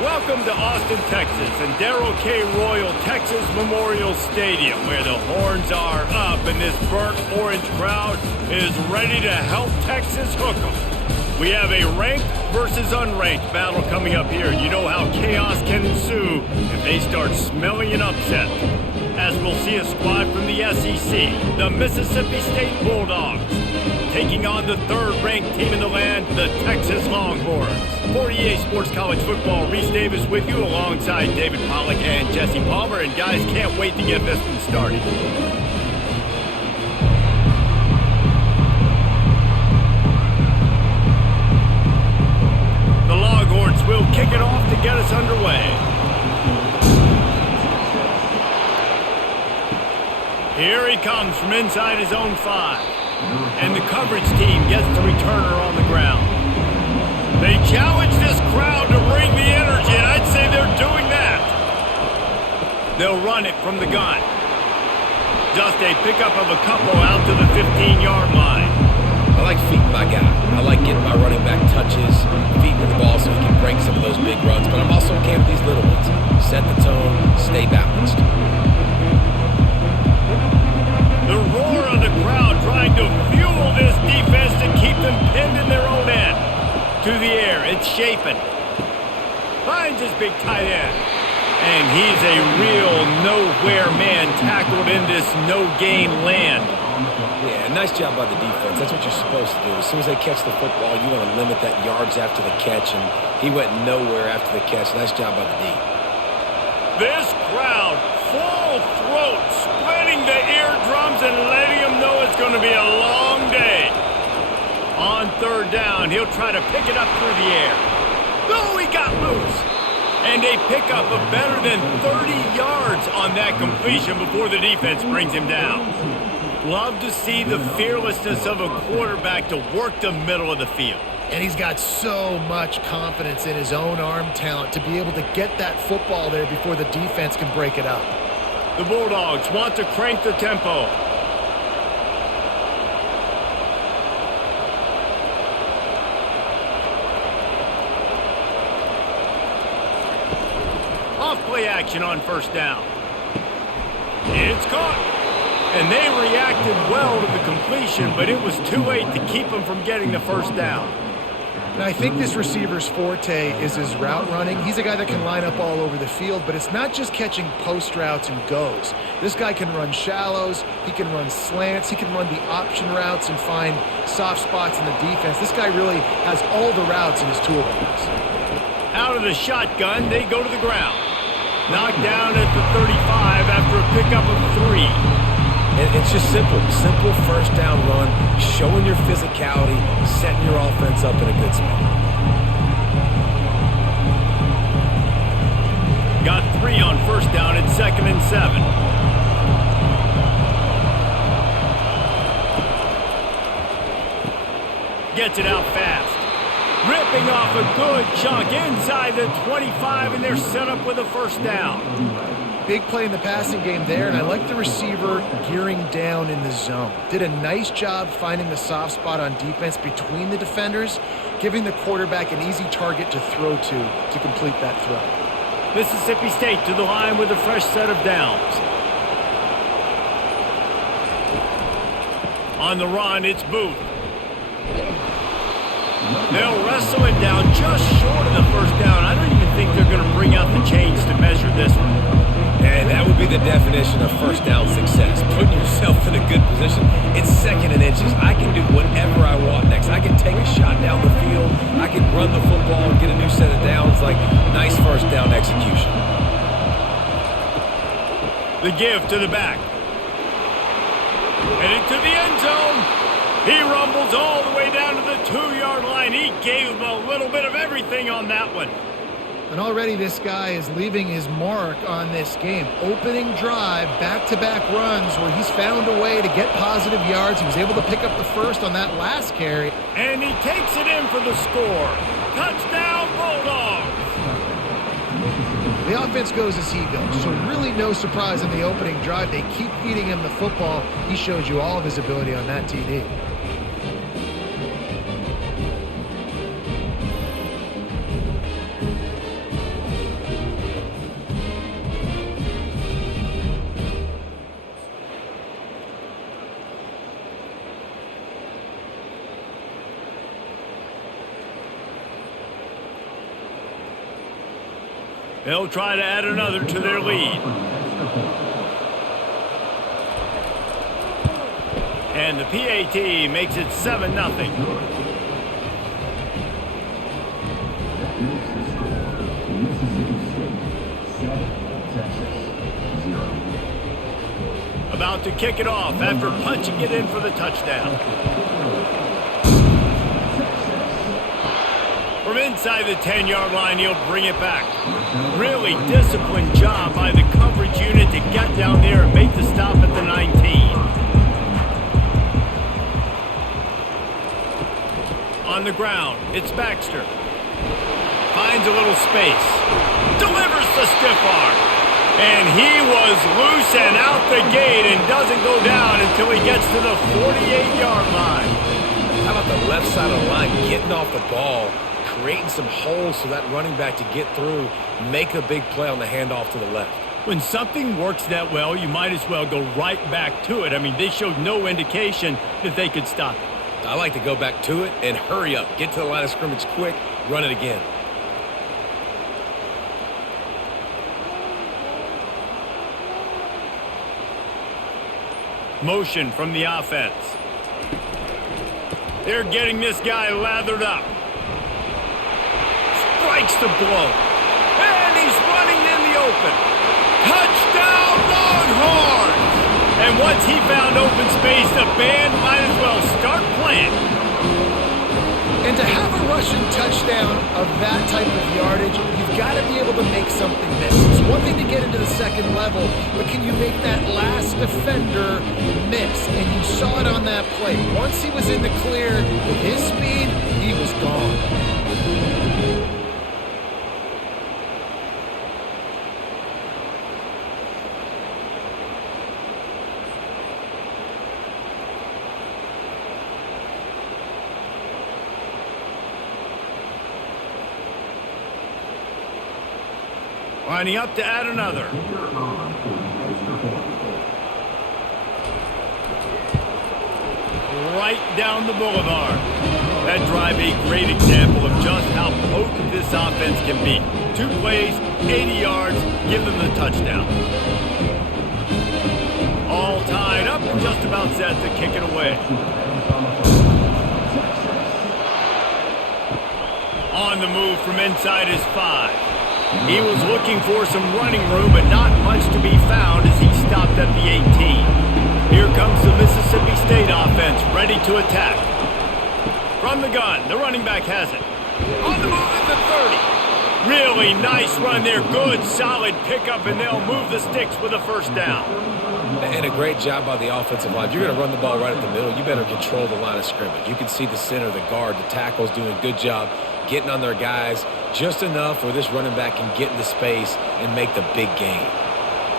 Welcome to Austin, Texas, and Darrell K. Royal Texas Memorial Stadium, where the horns are up and this burnt orange crowd is ready to help Texas hook them. We have a ranked versus unranked battle coming up here, and you know how chaos can ensue if they start smelling an upset. As we'll see a squad from the SEC, the Mississippi State Bulldogs, taking on the third-ranked team in the land, the Texas Longhorns. For EA Sports College Football, Reese Davis with you alongside David Pollack and Jesse Palmer. And guys, can't wait to get this one started. The Longhorns will kick it off to get us underway. Here he comes from inside his own 5. And the coverage team gets the returner on the ground. They challenge this crowd to bring the energy, and I'd say they're doing that. They'll run it from the gun. Just a pickup of a couple out to the 15-yard line. I like feeding my guy. I like getting my running back touches, feeding the ball so he can break some of those big runs, but I'm also okay with these little ones. Set the tone, stay balanced. The roar of the crowd trying to fuel this defense to keep them pinned in their own end. To the air, it's Chapin. Finds his big tight end. And he's a real nowhere man tackled in this no-gain land. Yeah, nice job by the defense. That's what you're supposed to do. As soon as they catch the football, you want to limit that yards after the catch, and he went nowhere after the catch. Nice job by the D. This crowd, full throat, splitting the eardrums and letting them know it's going to be a long day. On third down, he'll try to pick it up through the air. No, he got loose. And a pickup of better than 30 yards on that completion before the defense brings him down. Love to see the fearlessness of a quarterback to work the middle of the field. And he's got so much confidence in his own arm talent to be able to get that football there before the defense can break it up. The Bulldogs want to crank the tempo. Off-play action on first down. It's caught. And they reacted well to the completion, but it was too late to keep them from getting the first down. And I think this receiver's forte is his route running. He's a guy that can line up all over the field, but it's not just catching post routes and goes. This guy can run shallows, he can run slants, he can run the option routes and find soft spots in the defense. This guy really has all the routes in his toolbox. Out of the shotgun, they go to the ground. Knocked down at the 35 after a pickup of 3. And it's just simple first down run, showing your physicality, setting your offense up in a good spot. Got 3 on first down at 2nd and 7. Gets it out fast. Ripping off a good chunk inside the 25, and they're set up with a first down. Big play in the passing game there, and I like the receiver gearing down in the zone. Did a nice job finding the soft spot on defense between the defenders, giving the quarterback an easy target to throw to complete that throw. Mississippi State to the line with a fresh set of downs. On the run, it's Booth. They'll wrestle it down just short of the first down. I don't even think they're going to bring out the chains to measure this one. And that would be the definition of first down success, putting yourself in a good position. It's 2nd and inches. I can do whatever I want next. I can take a shot down the field. I can run the football and get a new set of downs. Like, nice first down execution. The give to the back. Headed to the end zone. He rumbles all the way down to the 2-yard line. He gave him a little bit of everything on that one. And already this guy is leaving his mark on this game. Opening drive, back-to-back runs where he's found a way to get positive yards. He was able to pick up the first on that last carry. And he takes it in for the score. Touchdown, Bulldogs! The offense goes as he goes, so really no surprise in the opening drive. They keep feeding him the football. He shows you all of his ability on that TD. They'll try to add another to their lead. And the PAT makes it 7-0. About to kick it off after punching it in for the touchdown. From inside the 10-yard line, he'll bring it back. Really disciplined job by the coverage unit to get down there and make the stop at the 19. On the ground, it's Baxter. Finds a little space. Delivers the stiff arm. And he was loose and out the gate and doesn't go down until he gets to the 48-yard line. How about the left side of the line getting off the ball, creating some holes for that running back to get through, make a big play on the handoff to the left. When something works that well, you might as well go right back to it. I mean, they showed no indication that they could stop it. I like to go back to it and hurry up. Get to the line of scrimmage quick, run it again. Motion from the offense. They're getting this guy lathered up. Strikes the blow. And he's running in the open. Touchdown, Longhorns! And once he found open space, the band might as well start playing. And to have a rushing touchdown of that type of yardage, you've got to be able to make something miss. It's one thing to get into the second level, but can you make that last defender miss? And you saw it on that play. Once he was in the clear with his speed, he was gone. Lining up to add another. Right down the boulevard. That drive a great example of just how potent this offense can be. 2 plays, 80 yards, give them the touchdown. All tied up and just about set to kick it away. On the move from inside his 5. He was looking for some running room, but not much to be found as he stopped at the 18. Here comes the Mississippi State offense, ready to attack. From the gun, the running back has it. On the move at the 30. Really nice run there. Good, solid pickup, and they'll move the sticks with a first down. And a great job by the offensive line. If you're going to run the ball right at the middle, you better control the line of scrimmage. You can see the center, the guard, the tackles doing a good job getting on their guys just enough where this running back can get into space and make the big gain.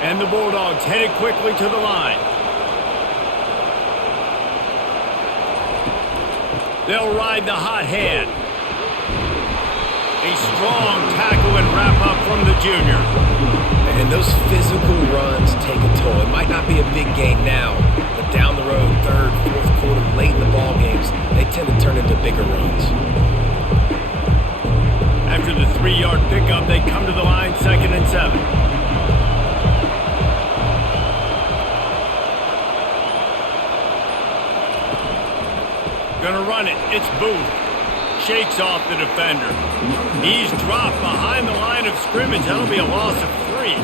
And the Bulldogs headed quickly to the line. They'll ride the hot hand. A strong tackle and wrap up from the junior. And those physical runs take a toll. It might not be a big gain now, but down the road, third, fourth quarter, late in the ball games, they tend to turn into bigger runs. After the 3-yard pickup, they come to the line, 2nd and 7. Gonna run it. It's Booth. Shakes off the defender. He's dropped behind the line of scrimmage. That'll be a loss of 3.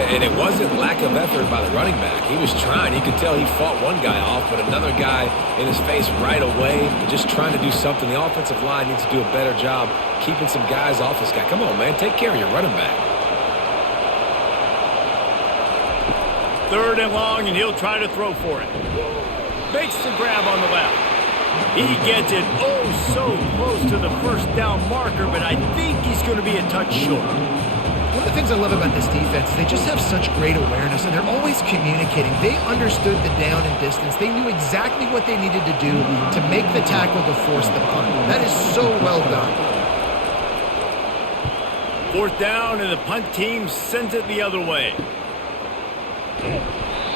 And it wasn't lack of effort by the running back. He was trying. You could tell he fought one guy off, but another guy in his face right away, just trying to do something. The offensive line needs to do a better job keeping some guys off this guy. Come on, man. Take care of your running back. 3rd and long, and he'll try to throw for it. Makes the grab on the left. He gets it so close to the first down marker, but I think he's going to be a touch short. One of the things I love about this defense is they just have such great awareness, and they're always communicating. They understood the down and distance. They knew exactly what they needed to do to make the tackle to force the punt. That is so well done. 4th down, and the punt team sends it the other way.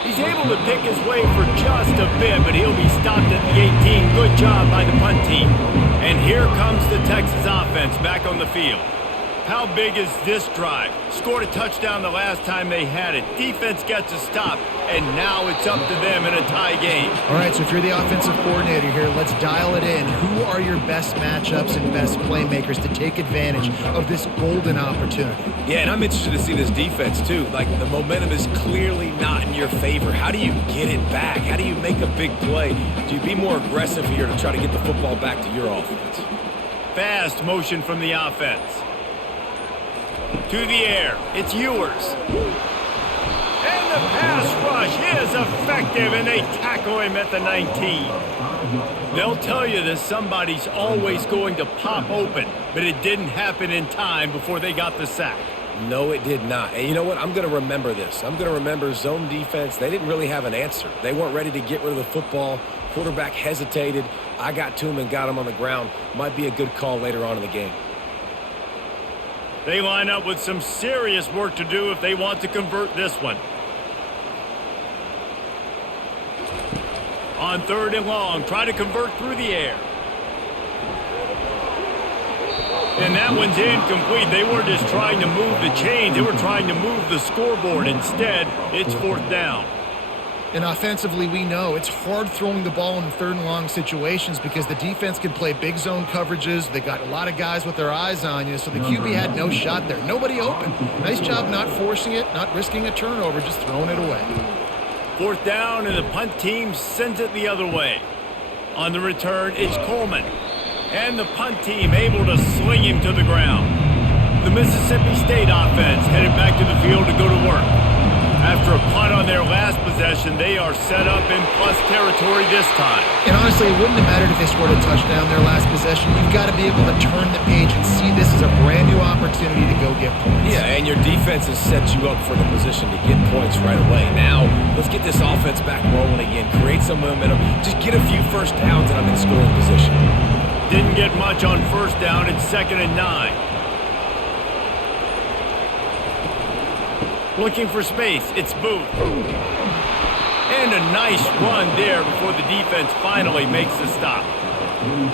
He's able to pick his way for just a bit, but he'll be stopped at the 18. Good job by the punt team. And here comes the Texas offense back on the field. How big is this drive? Scored a touchdown the last time they had it. Defense gets a stop, and now it's up to them in a tie game. All right, so if you're the offensive coordinator here, let's dial it in. Who are your best matchups and best playmakers to take advantage of this golden opportunity? Yeah, and I'm interested to see this defense, too. Like, the momentum is clearly not in your favor. How do you get it back? How do you make a big play? Do you be more aggressive here to try to get the football back to your offense? Fast motion from the offense. To the air, it's Ewers. And the pass rush is effective, and they tackle him at the 19. They'll tell you that somebody's always going to pop open, but it didn't happen in time before they got the sack. No, it did not. And you know what? I'm going to remember this. I'm going to remember zone defense. They didn't really have an answer. They weren't ready to get rid of the football. Quarterback hesitated. I got to him and got him on the ground. Might be a good call later on in the game. They line up with some serious work to do if they want to convert this one. On 3rd and long, try to convert through the air. And that one's incomplete. They weren't just trying to move the chains. They were trying to move the scoreboard. Instead, it's 4th down. And offensively, we know it's hard throwing the ball in 3rd and long situations because the defense can play big zone coverages. They got a lot of guys with their eyes on you, so the QB had no shot there. Nobody open. Nice job not forcing it, not risking a turnover, just throwing it away. 4th down, and the punt team sends it the other way. On the return, it's Coleman. And the punt team able to sling him to the ground. The Mississippi State offense headed back to the field to go to work. After a punt on their last possession, they are set up in plus territory this time. And honestly, it wouldn't have mattered if they scored a touchdown their last possession. You've got to be able to turn the page and see this as a brand new opportunity to go get points. Yeah, and your defense has set you up for the position to get points right away. Now, let's get this offense back rolling again, create some momentum, just get a few first downs and I'm in scoring position. Didn't get much on 1st down. It's 2nd and 9. Looking for space, it's Booth. And a nice run there before the defense finally makes the stop.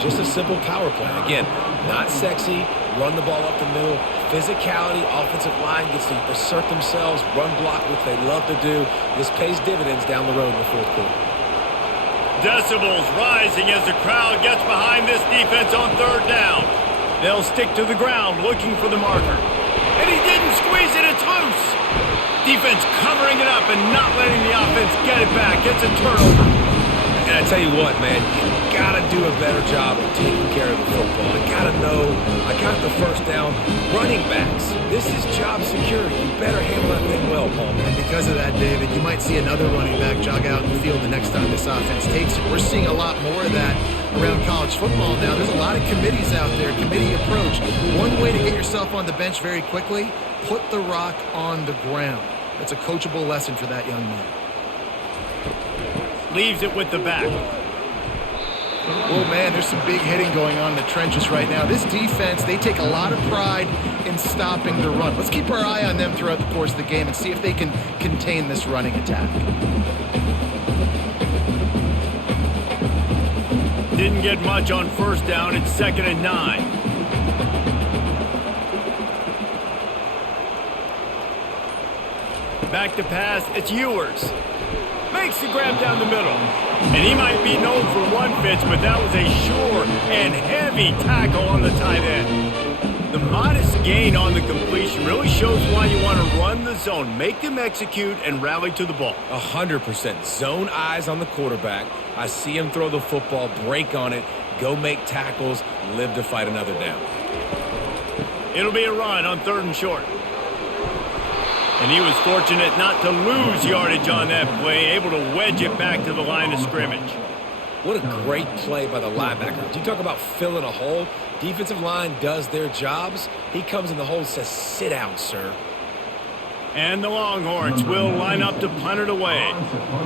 Just a simple power play. Again, not sexy, run the ball up the middle, physicality, offensive line gets to assert themselves, run block, which they love to do. This pays dividends down the road in the 4th quarter. Decibels rising as the crowd gets behind this defense on 3rd down. They'll stick to the ground looking for the marker. And he didn't squeeze it, it's loose. Defense covering it up and not letting the offense get it back. It's a turnover. And I tell you what, man, you got to do a better job of taking care of the football. I got to know, I got the 1st down. Running backs, this is job security. You better handle that thing well, Paul. And because of that, David, you might see another running back jog out in the field the next time this offense takes it. We're seeing a lot more of that around college football now. There's a lot of committees out there, committee approach. One way to get yourself on the bench very quickly, put the rock on the ground. That's a coachable lesson for that young man. Leaves it with the back. Oh, man, there's some big hitting going on in the trenches right now. This defense, they take a lot of pride in stopping the run. Let's keep our eye on them throughout the course of the game and see if they can contain this running attack. Didn't get much on 1st down. It's 2nd and 9. Back to pass, it's Ewers. Makes the grab down the middle. And he might be known for one pitch, but that was a sure and heavy tackle on the tight end. The modest gain on the completion really shows why you want to run the zone, make them execute, and rally to the ball. 100%. Zone eyes on the quarterback. I see him throw the football, break on it, go make tackles, live to fight another down. It'll be a run on 3rd and short. And he was fortunate not to lose yardage on that play, able to wedge it back to the line of scrimmage. What a great play by the linebacker. You talk about filling a hole. Defensive line does their jobs. He comes in the hole and says, sit down, sir. And the Longhorns will line up to punt it away.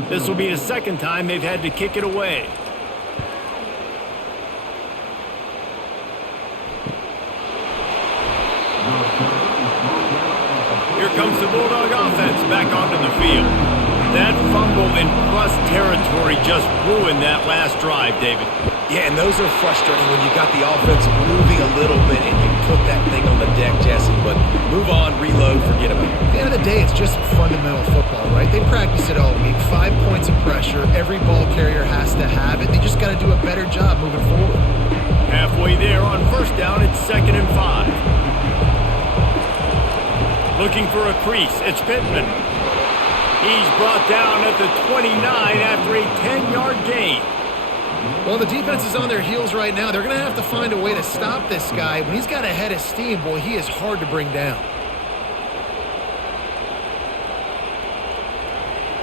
This will be the 2nd time they've had to kick it away. Here comes the Bulldog offense back onto the field. That fumble in plus territory just ruined that last drive, David. Yeah, and those are frustrating when you got the offense moving a little bit and you put that thing on the deck, Jesse. pressure. Every ball carrier has to have it. They just got to do a better job moving forward. Halfway there on first down, it's 2nd and 5. Looking for a crease, it's Pittman. He's brought down at the 29 after a 10-yard gain. Well, the defense is on their heels right now. They're going to have to find a way to stop this guy. When he's got a head of steam, boy, he is hard to bring down.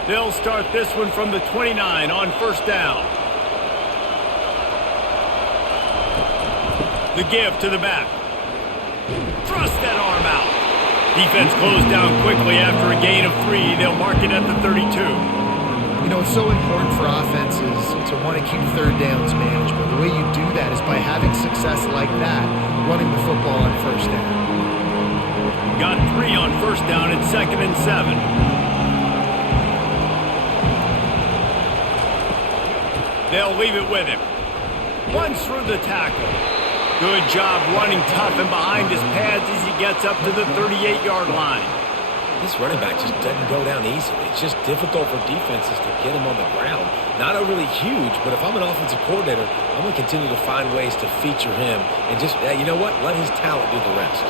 They'll start this one from the 29 on first down. The give to the back. Thrust that arm out. Defense closed down quickly after a gain of 3. They'll mark it at the 32. You know, it's so important for offenses to want to keep third downs manageable. The way you do that is by having success like that, running the football on first down. Got 3 on first down. It's 2nd and 7. They'll leave it with him. Runs through the tackle. Good job running tough and behind his pads as he gets up to the 38-yard line. This running back just doesn't go down easily. It's just difficult for defenses to get him on the ground. Not overly huge, but if I'm an offensive coordinator, I'm going to continue to find ways to feature him and just, you know what, let his talent do the rest.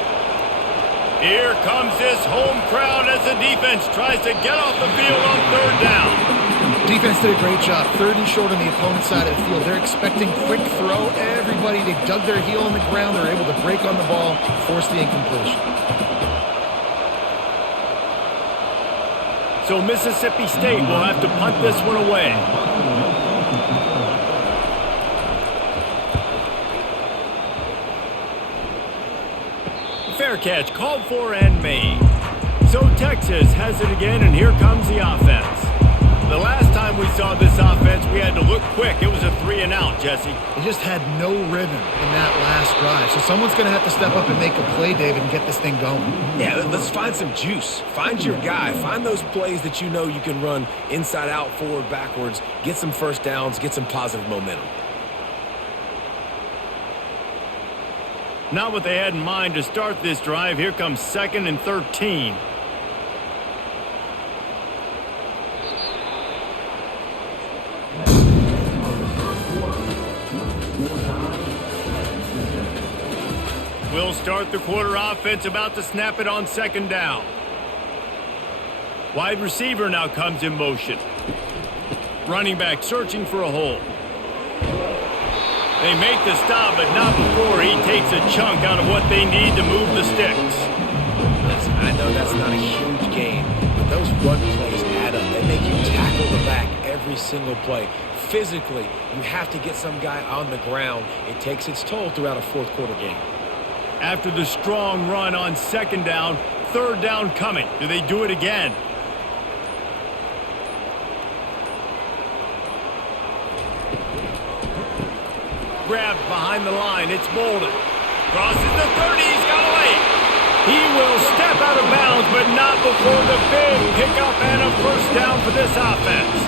Here comes this home crowd as the defense tries to get off the field on third down. Defense did a great job. 3rd and short on the opponent's side of the field. They're expecting quick throw. Everybody, they dug their heel on the ground. They're able to break on the ball, force the incompletion. So Mississippi State will have to punt this one away. Fair catch called for and made. So Texas has it again, and here comes the offense. The last time we saw this offense, we had to look quick. It was a 3-and-out, Jesse. They just had no rhythm in that last drive. So someone's going to have to step up and make a play, David, and get this thing going. Yeah, let's find some juice. Find your guy. Find those plays that you know you can run inside out, forward, backwards. Get some first downs. Get some positive momentum. Not what they had in mind to start this drive. Here comes 2nd and 13. We'll start the quarter offense, about to snap it on 2nd down. Wide receiver now comes in motion. Running back searching for a hole. They make the stop, but not before he takes a chunk out of what they need to move the sticks. Listen, I know that's not a huge game, but those run plays add up. They make you tackle the back every single play. Physically, you have to get some guy on the ground. It takes its toll throughout a fourth quarter game. After the strong run on 2nd down, 3rd down coming. Do they do it again? Grabbed behind the line. It's Bolden. Crosses the 30. He's got away. He will step out of bounds, but not before the big pickup and a first down for this offense.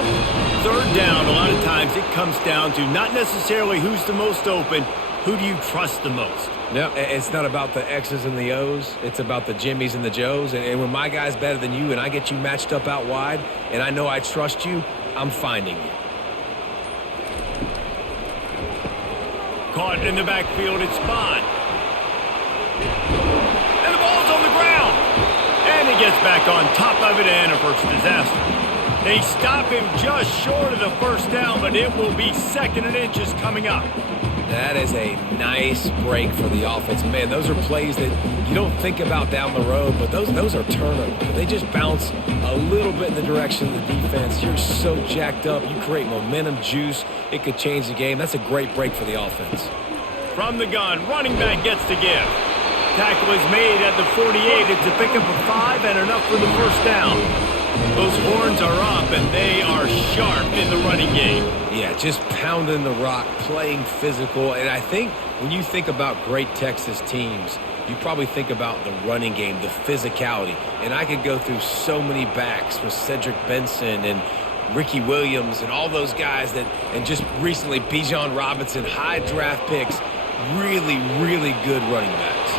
3rd down, a lot of times it comes down to not necessarily who's the most open, who do you trust the most? No, it's not about the X's and the O's. It's about the Jimmies and the Joes. And when my guy's better than you and I get you matched up out wide and I know I trust you, I'm finding you. Caught in the backfield, it's Bond. And the ball's on the ground. And he gets back on top of it, and a first disaster. They stop him just short of the first down, but it will be 2nd and inches coming up. That is a nice break for the offense. Man, those are plays that you don't think about down the road, but those are turnovers. They just bounce a little bit in the direction of the defense. You're so jacked up. You create momentum, juice. It could change the game. That's a great break for the offense. From the gun, running back gets the give. Tackle is made at the 48. It's a pickup of 5 and enough for the first down. Those horns are up, and they are sharp in the running game. Yeah, just pounding the rock, playing physical. And I think when you think about great Texas teams, you probably think about the running game, the physicality. And I could go through so many backs with Cedric Benson and Ricky Williams and all those guys that, and just recently Bijan Robinson, high draft picks, really, really good running backs.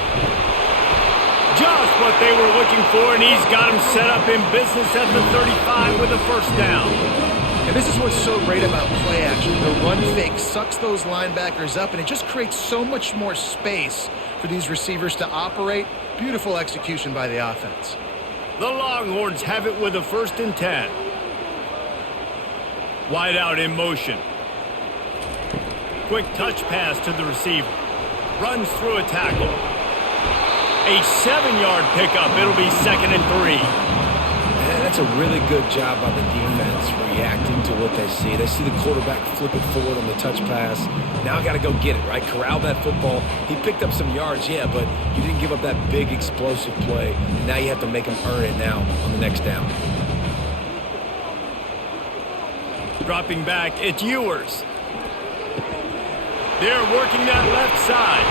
Just what they were looking for, and he's got him set up in business at the 35 with a first down. And this is what's so great about play action. The run fake sucks those linebackers up, and it just creates so much more space for these receivers to operate. Beautiful execution by the offense. The Longhorns have it with a 1st and 10. Wide out in motion. Quick touch pass to the receiver. Runs through a tackle. A 7-yard pickup. It'll be 2nd and 3. And that's a really good job by the defense reacting to what they see. They see the quarterback flip it forward on the touch pass. Now I got to go get it, right? Corral that football. He picked up some yards, yeah, but you didn't give up that big explosive play. And now you have to make him earn it now on the next down. Dropping back, it's Ewers. They're working that left side.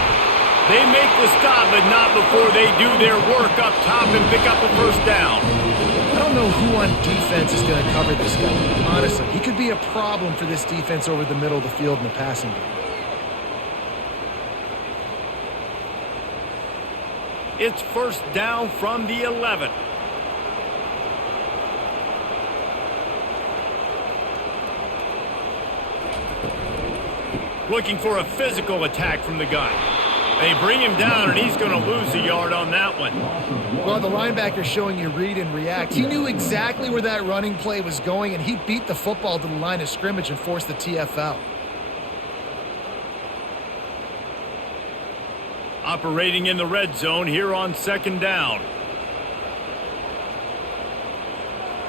They make the stop, but not before they do their work up top and pick up a 1st down. I don't know who on defense is going to cover this guy. Honestly, he could be a problem for this defense over the middle of the field in the passing game. It's 1st down from the 11. Looking for a physical attack from the gun. They bring him down, and he's going to lose a yard on that one. Well, the linebacker's showing you read and react. He knew exactly where that running play was going, and he beat the football to the line of scrimmage and forced the TFL. Operating in the red zone here on 2nd down.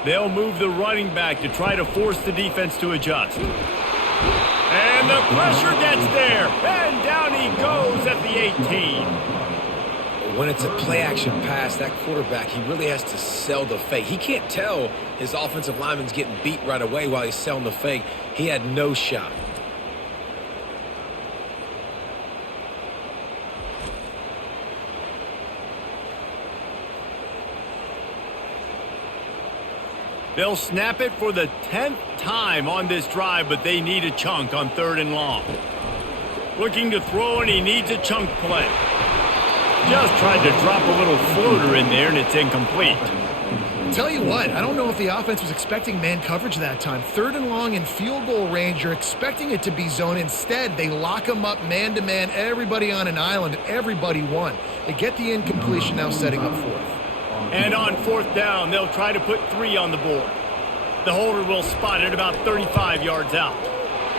They'll move the running back to try to force the defense to adjust. And the pressure gets there, and down he goes at the 18. When it's a play-action pass, that quarterback, he really has to sell the fake. He can't tell his offensive lineman's getting beat right away while he's selling the fake. He had no shot. They'll snap it for the 10th time on this drive, but they need a chunk on 3rd and long. Looking to throw, and he needs a chunk play. Just tried to drop a little floater in there, and it's incomplete. Tell you what, I don't know if the offense was expecting man coverage that time. 3rd and long in field goal range, you're expecting it to be zone. Instead, they lock them up man-to-man, everybody on an island, and everybody won. They get the incompletion, now setting up 4th. And on 4th down, they'll try to put 3 on the board. The holder will spot it about 35 yards out.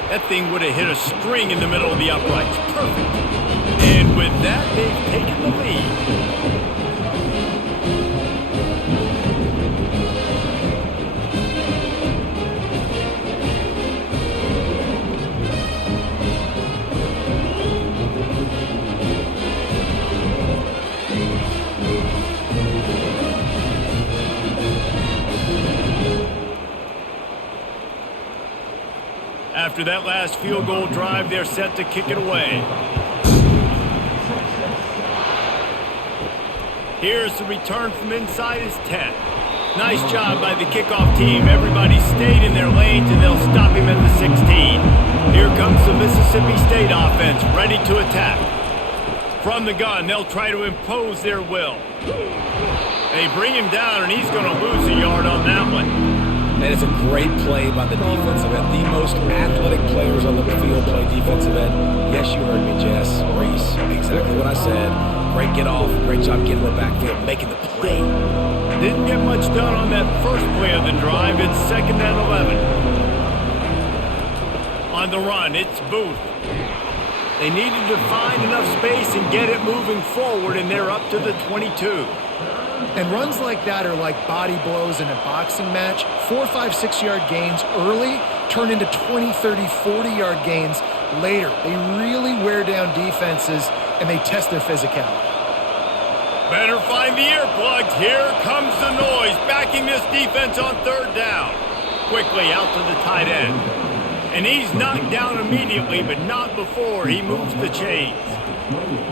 That thing would have hit a string in the middle of the uprights. Perfect. And with that, they've taken the lead. After that last field goal drive, they're set to kick it away. Here's the return from inside his 10. Nice job by the kickoff team. Everybody stayed in their lanes, and they'll stop him at the 16. Here comes the Mississippi State offense, ready to attack. From the gun, they'll try to impose their will. They bring him down, and he's going to lose a yard on that one. And it's a great play by the defensive end. The most athletic players on the field play defensive end. Yes, you heard me, Jess. Reese, exactly what I said. Great get off. Great job getting the backfield, making the play. Didn't get much done on that first play of the drive. It's 2nd and 11. On the run, it's Booth. They needed to find enough space and get it moving forward, and they're up to the 22. And runs like that are like body blows in a boxing match. 4, 5, 6-yard gains early turn into 20, 30, 40-yard gains later. They really wear down defenses, and they test their physicality. Better find the earplugs. Here comes the noise, backing this defense on 3rd down. Quickly out to the tight end. And he's knocked down immediately, but not before he moves the chains.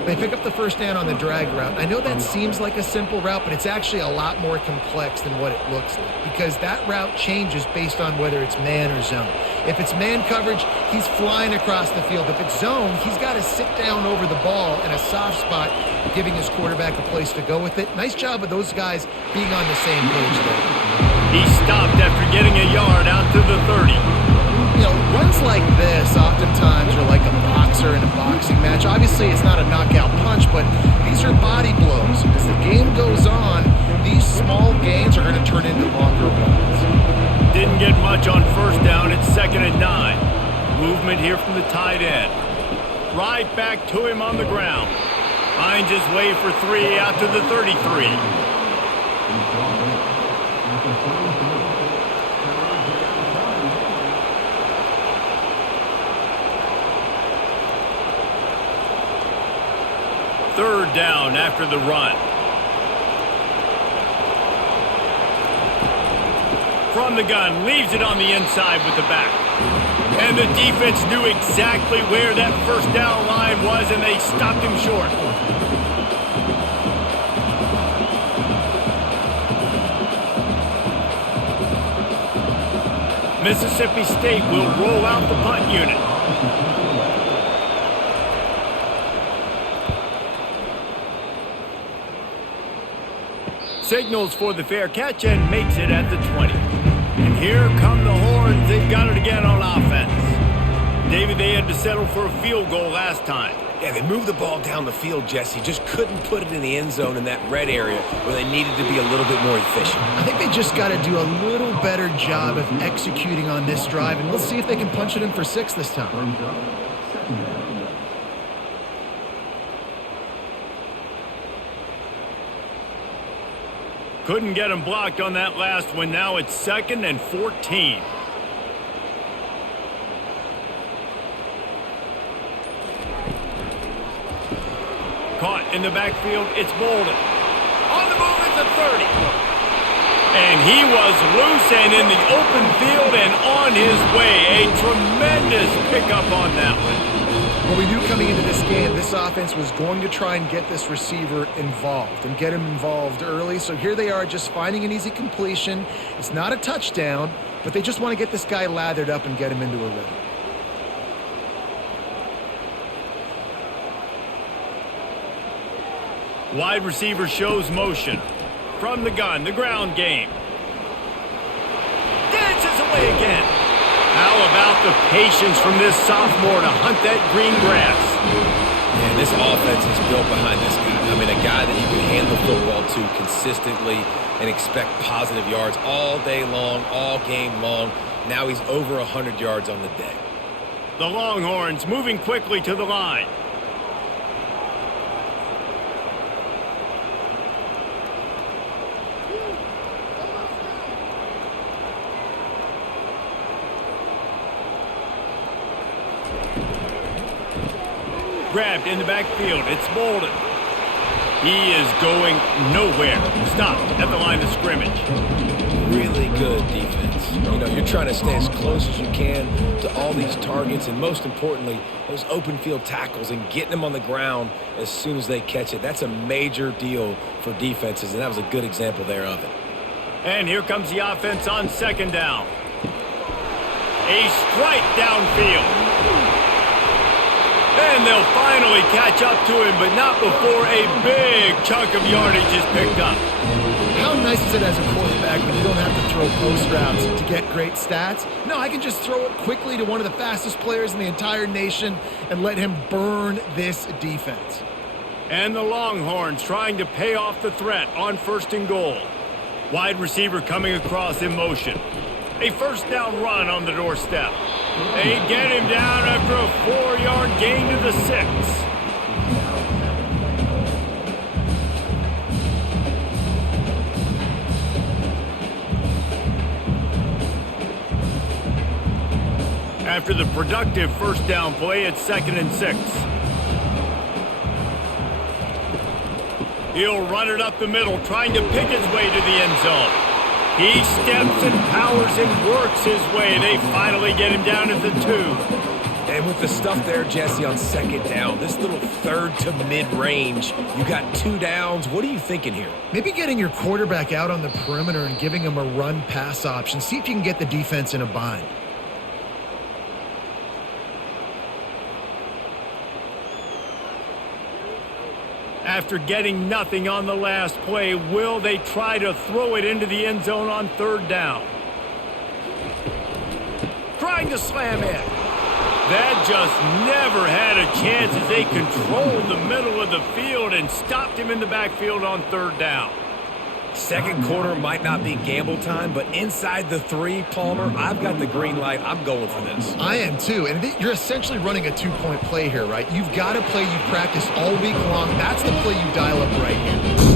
They pick up the 1st down on the drag route. I know that seems like a simple route, but it's actually a lot more complex than what it looks like, because that route changes based on whether it's man or zone. If it's man coverage, he's flying across the field. If it's zone, he's got to sit down over the ball in a soft spot, giving his quarterback a place to go with it. Nice job of those guys being on the same page there. He stopped after getting a yard out to the 30. You know, runs like this oftentimes are like a boxer in a boxing match. Obviously, it's not a knockout punch, but these are body blows. As the game goes on, these small gains are going to turn into longer runs. Didn't get much on first down. It's 2nd and 9. Movement here from the tight end. Right back to him on the ground. Finds his way for 3 out to the 33. Third down after the run. From the gun, leaves it on the inside with the back. And the defense knew exactly where that first down line was, and they stopped him short. Mississippi State will roll out the punt unit. Signals for the fair catch and makes it at the 20. And here come the Horns. They've got it again on offense. David, they had to settle for a field goal last time. Yeah, they moved the ball down the field, Jesse. Just couldn't put it in the end zone in that red area where they needed to be a little bit more efficient. I think they just got to do a little better job of executing on this drive, and we'll see if they can punch it in for 6 this time. Couldn't get him blocked on that last one. Now it's 2nd and 14. Caught in the backfield. It's Bolden. On the move at the 30. And he was loose and in the open field and on his way. A tremendous pickup on that one. Well, we knew coming into this game, this offense was going to try and get this receiver involved and get him involved early. So here they are just finding an easy completion. It's not a touchdown, but they just want to get this guy lathered up and get him into a rhythm. Wide receiver shows motion. From the gun, the ground game. Dances away again. How about the patience from this sophomore to hunt that green grass? And this offense is built behind this guy. I mean, a guy that you can hand the football to consistently and expect positive yards all day long, all game long. Now he's over 100 yards on the day. The Longhorns moving quickly to the line. Grabbed in the backfield. It's Bolden. He is going nowhere. Stopped at the line of scrimmage. Really good defense. You know, you're trying to stay as close as you can to all these targets, and most importantly, those open field tackles and getting them on the ground as soon as they catch it. That's a major deal for defenses, and that was a good example there of it. And here comes the offense on 2nd down. A strike downfield. And they'll finally catch up to him, but not before a big chunk of yardage is picked up. How nice is it as a quarterback when you don't have to throw post routes to get great stats? No, I can just throw it quickly to one of the fastest players in the entire nation and let him burn this defense. And the Longhorns trying to pay off the threat on 1st and goal. Wide receiver coming across in motion. A first down run on the doorstep. They get him down after a 4-yard gain to the 6. After the productive first down play, it's 2nd and 6. He'll run it up the middle, trying to pick his way to the end zone. He steps and powers and works his way. They finally get him down at the 2. And with the stuff there, Jesse, on 2nd down, this little 3rd to mid-range, you got 2 downs. What are you thinking here? Maybe getting your quarterback out on the perimeter and giving him a run-pass option. See if you can get the defense in a bind. After getting nothing on the last play, will they try to throw it into the end zone on third down? Trying to slam in. That just never had a chance as they controlled the middle of the field and stopped him in the backfield on third down. Second quarter might not be gamble time, but inside the 3, Palmer, I've got the green light. I'm going for this. I am too, and you're essentially running a 2-point play here, right? You've got a play you practice all week long. That's the play you dial up right here.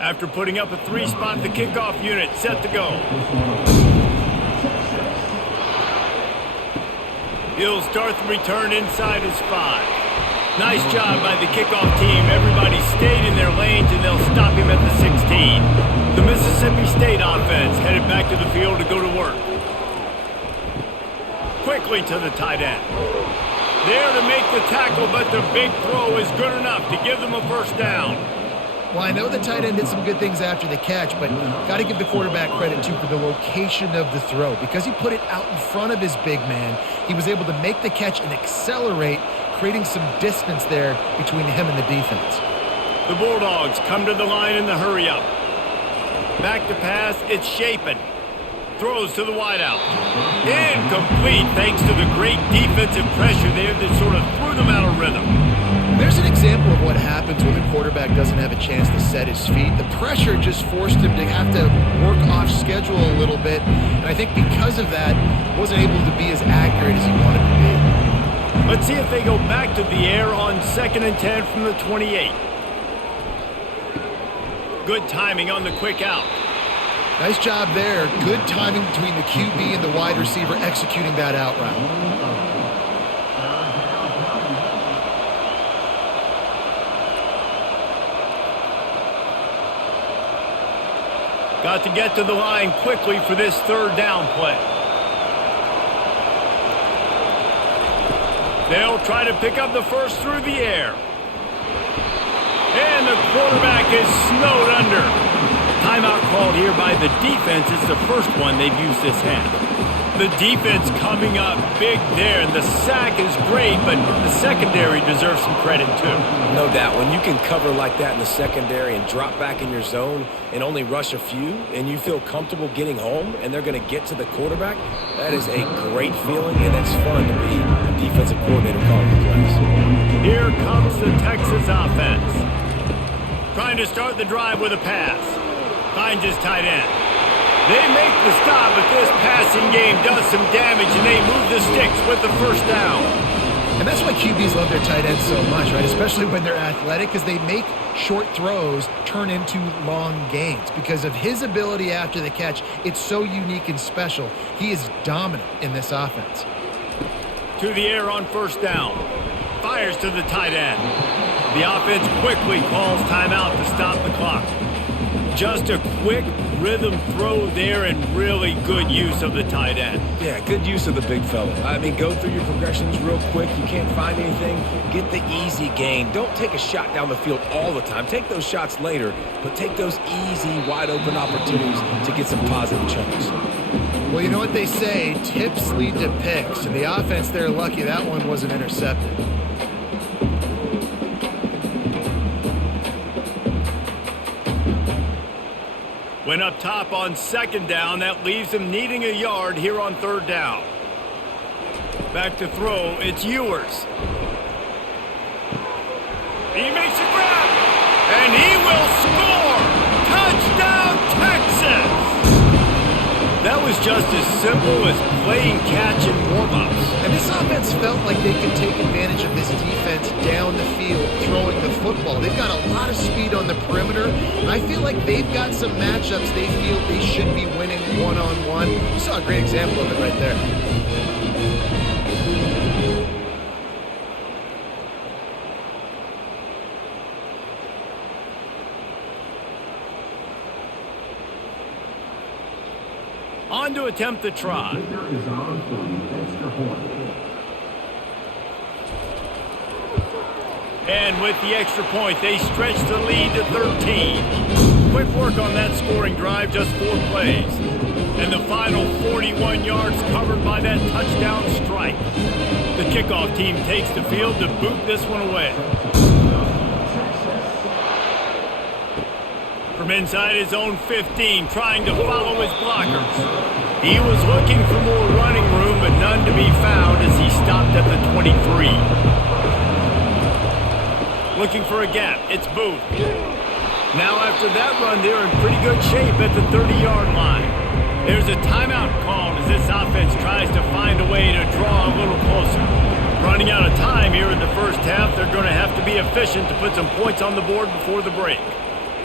After putting up a 3-spot, the kickoff unit set to go. He'll start the return inside his 5. Nice job by the kickoff team. Everybody stayed in their lanes, and they'll stop him at the 16. The Mississippi State offense headed back to the field to go to work. Quickly to the tight end. There to make the tackle, but the big throw is good enough to give them a first down. Well, I know the tight end did some good things after the catch, but got to give the quarterback credit, too, for the location of the throw. Because he put it out in front of his big man, he was able to make the catch and accelerate, creating some distance there between him and the defense. The Bulldogs come to the line in the hurry-up. Back to pass, it's Shapen. Throws to the wideout. Incomplete thanks to the great defensive pressure there that sort of threw them out of rhythm. There's an example of what happens when the quarterback doesn't have a chance to set his feet. The pressure just forced him to have to work off schedule a little bit, and I think because of that, wasn't able to be as accurate as he wanted to be. Let's see if they go back to the air on 2nd and 10 from the 28. Good timing on the quick out. Nice job there. Good timing between the QB and the wide receiver executing that out route. Got to get to the line quickly for this third down play. They'll try to pick up the first through the air. And the quarterback is snowed under. Timeout called here by the defense. It's the first one they've used this half. The defense coming up big there, and the sack is great, but the secondary deserves some credit too. No doubt. When you can cover like that in the secondary and drop back in your zone and only rush a few, and you feel comfortable getting home, and they're going to get to the quarterback, that is a great feeling, and that's fun to be a defensive coordinator calling the plays. Here comes the Texas offense. Trying to start the drive with a pass. Finds his tight end. They make the stop, but this passing game does some damage, and they move the sticks with the first down. And that's why QBs love their tight ends so much, right? Especially when they're athletic, because they make short throws turn into long gains. Because of his ability after the catch, it's so unique and special. He is dominant in this offense. To the air on first down. Fires to the tight end. The offense quickly calls timeout to stop the clock. Just a quick rhythm throw there and really good use of the tight end. Yeah, good use of the big fella. I mean, go through your progressions real quick. You can't find anything, get the easy gain. Don't take a shot down the field all the time. Take those shots later, but take those easy, wide-open opportunities to get some positive chunks. Well, you know what they say, tips lead to picks, and the offense, they're lucky that one wasn't intercepted. Went up top on second down. That leaves him needing a yard here on third down. Back to throw. It's Ewers. He makes a grab, and he will score! Touchdown, Texas! That was just as simple as playing catch and warm-ups. And this offense felt like they could take advantage of this defense down the field, throwing the football. They've got a lot of speed on the perimeter, and I feel like they've got some matchups they feel they should be winning one-on-one. You saw a great example of it right there. On to attempt the try. And with the extra point, they stretch the lead to 13. Quick work on that scoring drive, just 4 plays. And the final 41 yards covered by that touchdown strike. The kickoff team takes the field to boot this one away. From inside his own 15, trying to follow his blockers. He was looking for more running room, but none to be found as he stopped at the 23. Looking for a gap, it's Booth. Now after that run, they're in pretty good shape at the 30-yard line. There's a timeout called as this offense tries to find a way to draw a little closer. Running out of time here in the first half, they're going to have to be efficient to put some points on the board before the break.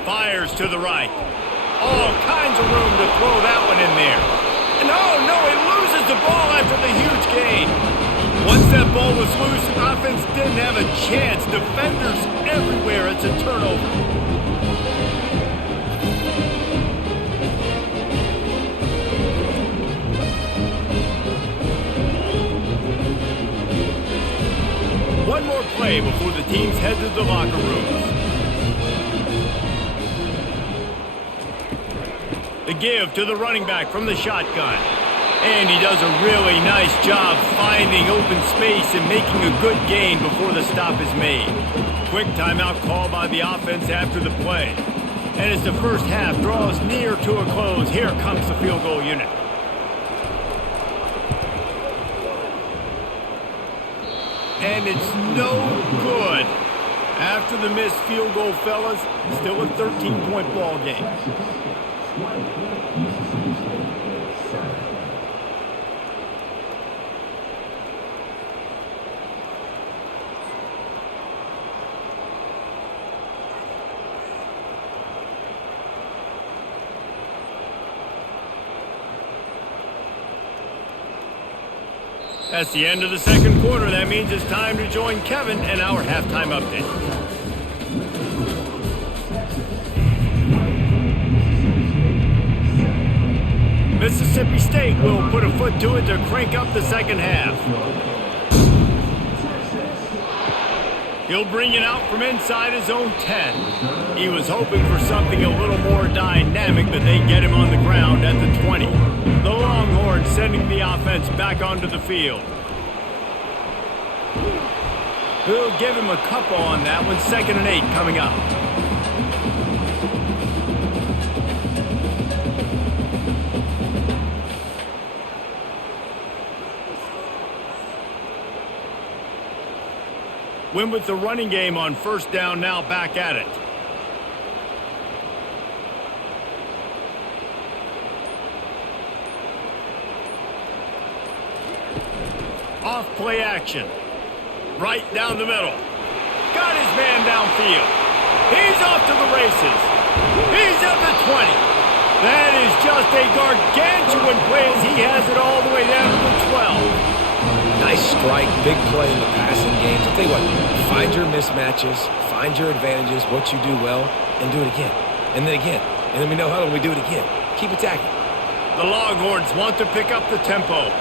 Fires to the right. All kinds of room to throw that one in there. And oh no, he loses the ball after the huge gain. Once that ball was loose, offense didn't have a chance. Defenders everywhere. It's a turnover. One more play before the teams head to the locker rooms. The give to the running back from the shotgun. And he does a really nice job finding open space and making a good gain before the stop is made. Quick timeout call by the offense after the play. And as the first half draws near to a close, here comes the field goal unit. And it's no good. After the missed field goal, fellas, still a 13-point ball game. That's the end of the second quarter. That means it's time to join Kevin and our halftime update. Mississippi State will put a foot to it to crank up the second half. He'll bring it out from inside his own 10. He was hoping for something a little more dynamic, but they get him on the ground at the 20. The Longhorns sending the offense back onto the field. We'll give him a couple on that one. 2nd and 8 coming up. Win with the running game on first down, now back at it. Off play action. Right down the middle. Got his man downfield. He's off to the races. He's at the 20. That is just a gargantuan play as he has it all the way down to the 12. Nice strike, big play in the passing games. I'll tell you what, find your mismatches, find your advantages, what you do well, and do it again. And then again. And then we know how we do it again. Keep attacking. The Longhorns want to pick up the tempo.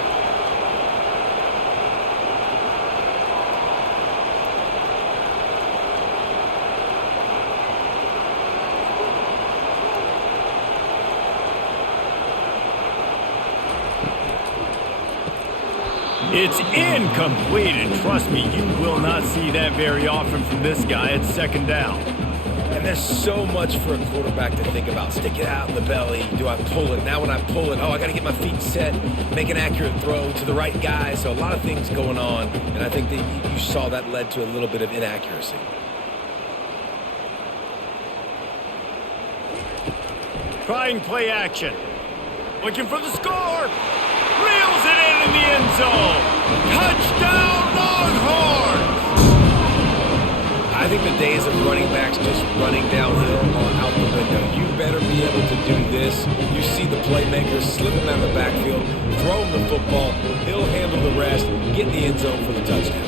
It's incomplete, and trust me, you will not see that very often from this guy. It's 2nd down. And there's so much for a quarterback to think about. Stick it out in the belly. Do I pull it? Now when I pull it, I got to get my feet set, make an accurate throw to the right guy. So a lot of things going on, and I think that you saw that led to a little bit of inaccuracy. Trying play action. Looking for the score. Reels it in the end zone. Touchdown, Longhorns! I think the days of running backs just running downhill are out the window. You better be able to do this. You see the playmakers slip him out of the backfield, throw him the football, he'll handle the rest, get in the end zone for the touchdown.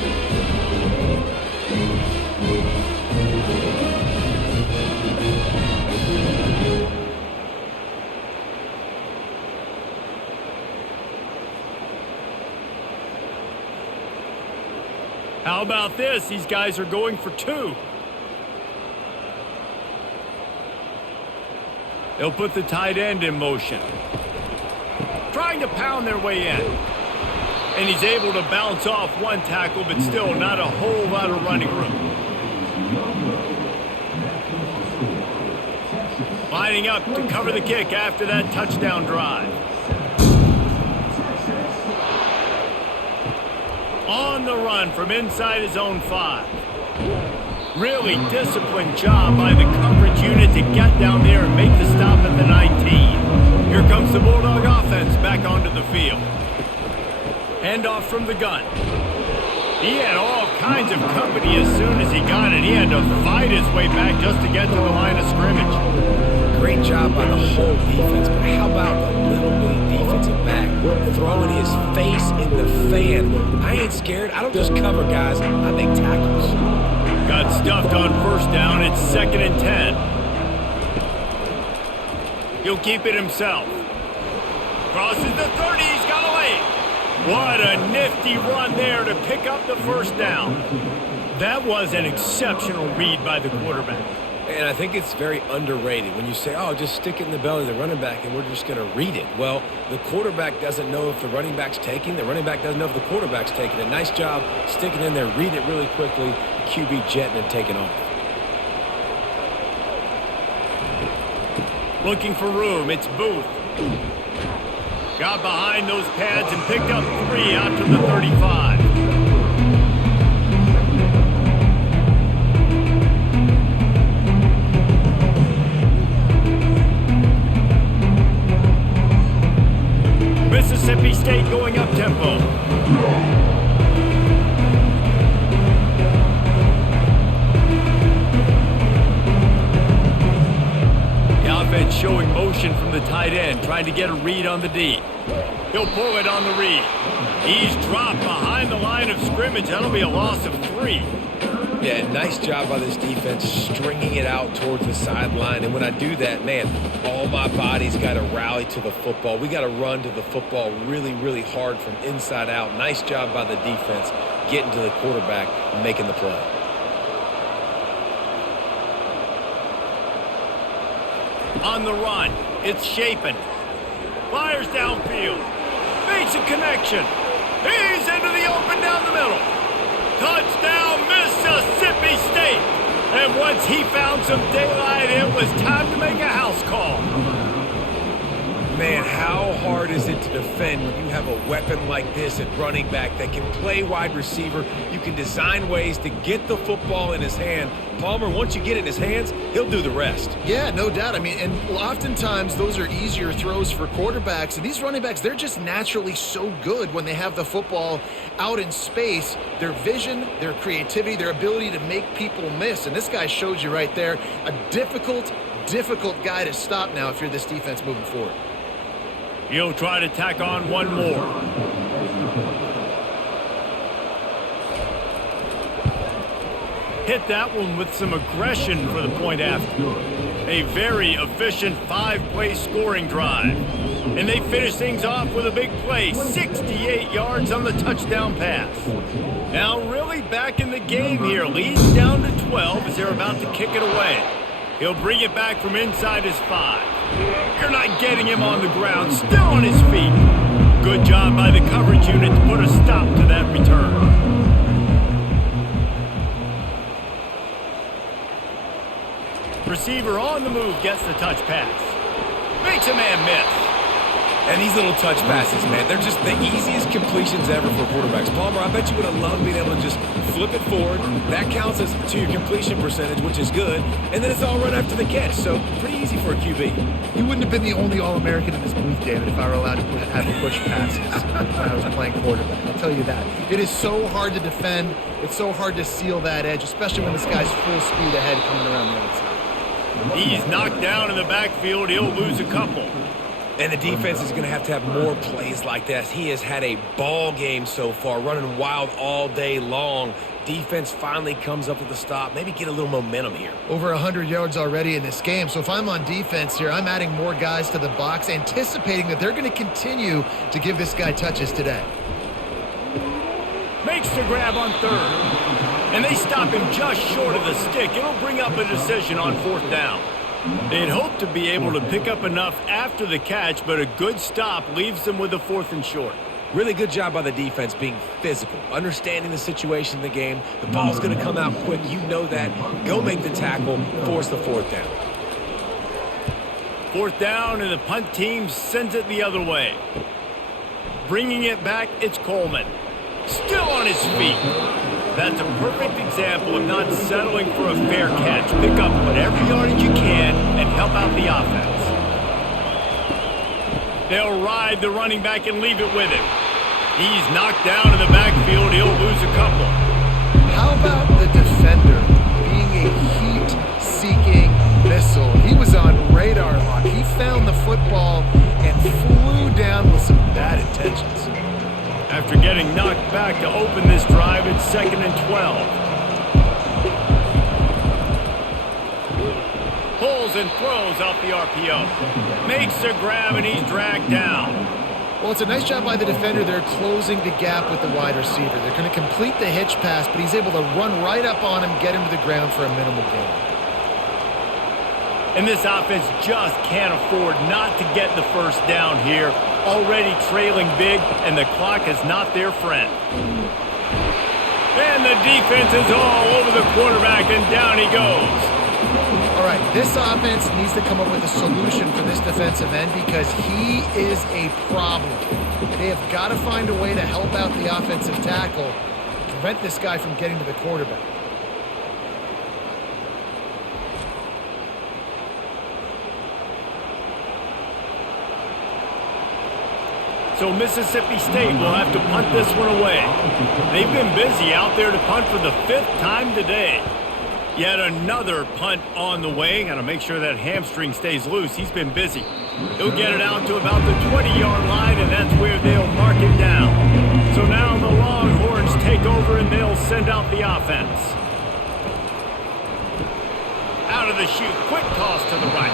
How about this? These guys are going for 2. They'll put the tight end in motion. Trying to pound their way in. And he's able to bounce off one tackle, but still not a whole lot of running room. Lining up to cover the kick after that touchdown drive. On the run from inside his own 5. Really disciplined job by the coverage unit to get down there and make the stop at the 19. Here comes the Bulldog offense back onto the field. Handoff from the gun. He had all kinds of company as soon as he got it. He had to fight his way back just to get to the line of scrimmage. Great job by the whole defense, but how about the little bitty defensive back throwing his face in the fan? I ain't scared. I don't just cover guys. I make tackles. Got stuffed on first down. It's 2nd and 10. He'll keep it himself. Crosses the 30. He's got away. What a nifty run there to pick up the first down. That was an exceptional read by the quarterback. And I think it's very underrated when you say, oh, just stick it in the belly of the running back and we're just going to read it. Well, the quarterback doesn't know if the running back's taking. The running back doesn't know if the quarterback's taking it. Nice job sticking in there, reading it really quickly, QB jetting and taking off. Looking for room. It's Booth. Got behind those pads and picked up 3 out to the 35. Mississippi State going up tempo. The offense showing motion from the tight end, trying to get a read on the D. He'll pull it on the read. He's dropped behind the line of scrimmage. That'll be a loss of 3. Yeah, nice job by this defense stringing it out towards the sideline. And when I do that, man, all my body's got to rally to the football. We got to run to the football really, really hard from inside out. Nice job by the defense getting to the quarterback and making the play. On the run, it's Shapen. Fires downfield. Makes a connection. He's into the open down the middle. Touchdown, Mississippi State. And once he found some daylight, it was time to make a house call. Man, how hard is it to defend when you have a weapon like this at running back that can play wide receiver? You can design ways to get the football in his hand. Palmer, once you get it in his hands, he'll do the rest. Yeah, no doubt. I mean, and oftentimes those are easier throws for quarterbacks. And these running backs, they're just naturally so good when they have the football out in space. Their vision, their creativity, their ability to make people miss. And this guy showed you right there, a difficult guy to stop now if you're this defense moving forward. He'll try to tack on one more. Hit that one with some aggression for the point after. A very efficient 5-play scoring drive. And they finish things off with a big play, 68 yards on the touchdown pass. Now really back in the game here. Leads down to 12 as they're about to kick it away. He'll bring it back from inside his 5. You're not getting him on the ground, still on his feet. Good job by the coverage unit to put a stop to that return. Receiver on the move gets the touch pass. Makes a man miss. And these little touch passes, man, they're just the easiest completions ever for quarterbacks. Palmer, I bet you would have loved being able to just flip it forward. That counts as to your completion percentage, which is good. And then it's all run after the catch, so pretty easy for a QB. You wouldn't have been the only All-American in this booth, David, if I were allowed to have you push passes when I was playing quarterback. I'll tell you that. It is so hard to defend. It's so hard to seal that edge, especially when this guy's full speed ahead coming around the outside. He's knocked down in the backfield. He'll lose a couple. And the defense is going to have more plays like that. He has had a ball game so far, running wild all day long. Defense finally comes up with a stop. Maybe get a little momentum here. Over 100 yards already in this game. So if I'm on defense here, I'm adding more guys to the box, anticipating that they're going to continue to give this guy touches today. Makes the grab on third. And they stop him just short of the stick. It'll bring up a decision on fourth down. They'd hope to be able to pick up enough after the catch, but a good stop leaves them with a 4th and short. Really good job by the defense being physical, understanding the situation in the game. The ball's going to come out quick. You know that. Go make the tackle, force the 4th down. 4th down, and the punt team sends it the other way. Bringing it back, it's Coleman. Still on his feet. That's a perfect example of not settling for a fair catch. Pick up whatever yardage you can and help out the offense. They'll ride the running back and leave it with him. He's knocked down in the backfield. He'll lose a couple. How about the defender being a heat-seeking missile? He was on radar lock. He found the football and flew down with some bad intentions. After getting knocked back to open this drive, it's 2nd and 12. Pulls and throws off the RPO. Makes a grab, and he's dragged down. Well, it's a nice job by the defender. They're closing the gap with the wide receiver. They're going to complete the hitch pass, but he's able to run right up on him, get him to the ground for a minimal gain. And this offense just can't afford not to get the first down here. Already trailing big, and the clock is not their friend. And the defense is all over the quarterback, and down he goes. All right, this offense needs to come up with a solution for this defensive end because he is a problem. They have got to find a way to help out the offensive tackle, prevent this guy from getting to the quarterback. So Mississippi State will have to punt this one away. They've been busy out there to punt for the 5th time today. Yet another punt on the way. Got to make sure that hamstring stays loose. He's been busy. He'll get it out to about the 20-yard line, and that's where they'll mark it down. So now the Longhorns take over, and they'll send out the offense. Out of the chute, quick toss to the right.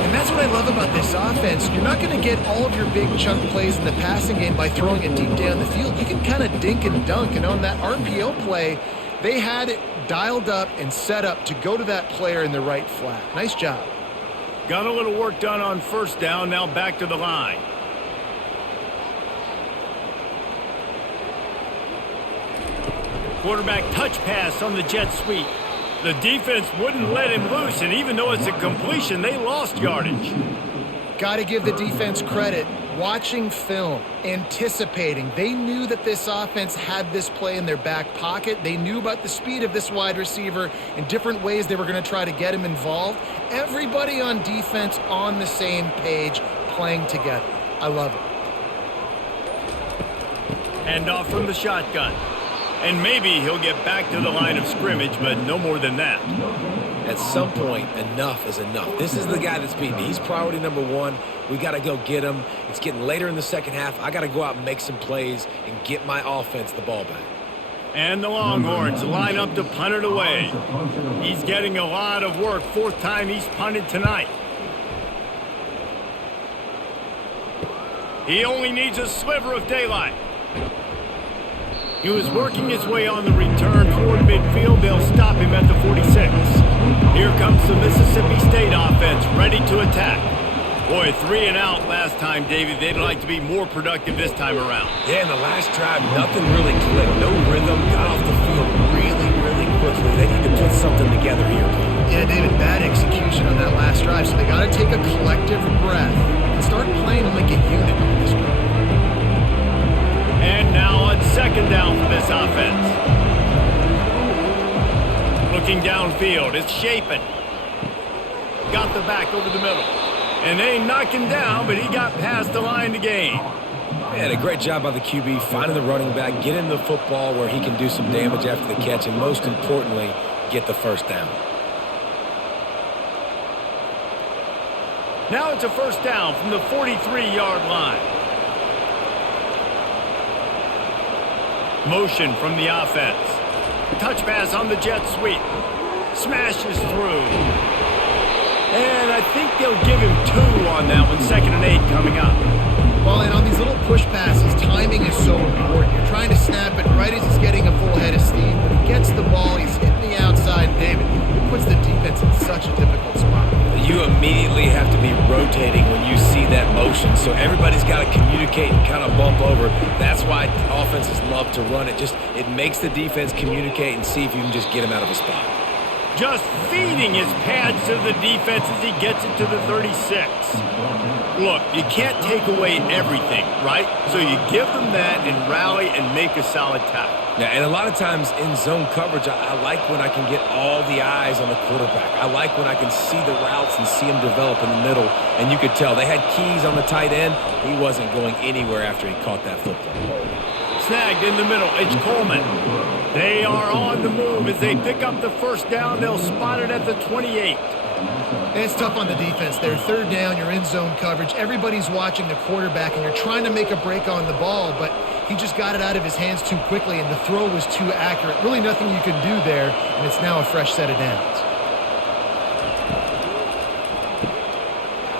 And that's what I love about this offense. You're not going to get all of your big chunk plays in the passing game by throwing it deep down the field. You can kind of dink and dunk, and on that RPO play, they had it dialed up and set up to go to that player in the right flat. Nice job. Got a little work done on first down, now back to the line. Quarterback touch pass on the jet sweep. The defense wouldn't let him loose, and even though it's a completion, they lost yardage. Got to give the defense credit. Watching film, anticipating. They knew that this offense had this play in their back pocket. They knew about the speed of this wide receiver and different ways they were going to try to get him involved. Everybody on defense on the same page, playing together. I love it. Handoff from the shotgun. And maybe he'll get back to the line of scrimmage, but no more than that. At some point, enough is enough. This is the guy that's beating me. He's priority number 1. We got to go get him. It's getting later in the second half. I got to go out and make some plays and get my offense the ball back. And the Longhorns line up to punt it away. He's getting a lot of work. 4th time he's punted tonight. He only needs a sliver of daylight. He was working his way on the return toward midfield. They'll stop him at the 46. Here comes the Mississippi State offense, ready to attack. Boy, 3 and out last time, David. They'd like to be more productive this time around. Yeah, in the last drive, nothing really clicked. No rhythm. Got off the field really quickly. They need to put something together here. Yeah, David, bad execution on that last drive, so they got to take a collective breath and start playing like a unit on this drive. And now on 2nd down for this offense. Looking downfield, it's Shapin. Got the back over the middle. And they knock him down, but he got past the line to gain. Man, a great job by the QB, finding the running back, get him the football where he can do some damage after the catch, and most importantly, get the first down. Now it's a first down from the 43-yard line. Motion from the offense. Touch pass on the jet sweep. Smashes through. And I think they'll give him 2 on that one. 2nd and 8 coming up. Well, and on these little push passes, timing is so important. You're trying to snap it right as gets the ball, he's hitting the outside, David. It puts the defense in such a difficult spot. You immediately have to be rotating when you see that motion, so everybody's got to communicate and kind of bump over. That's why offenses love to run it. It makes the defense communicate and see if you can just get him out of a spot. Just feeding his pads to the defense as he gets it to the 36. Look, you can't take away everything, right? So you give them that and rally and make a solid tackle. Yeah, and a lot of times in zone coverage, I like when I can get all the eyes on the quarterback. I like when I can see the routes and see them develop in the middle. And you could tell they had keys on the tight end. He wasn't going anywhere after he caught that football. Snagged in the middle. It's Coleman. They are on the move as they pick up the first down. They'll spot it at the 28. It's tough on the defense there. Third down, you're in zone coverage. Everybody's watching the quarterback, and you're trying to make a break on the ball, but he just got it out of his hands too quickly, and the throw was too accurate. Really nothing you can do there, and it's now a fresh set of downs.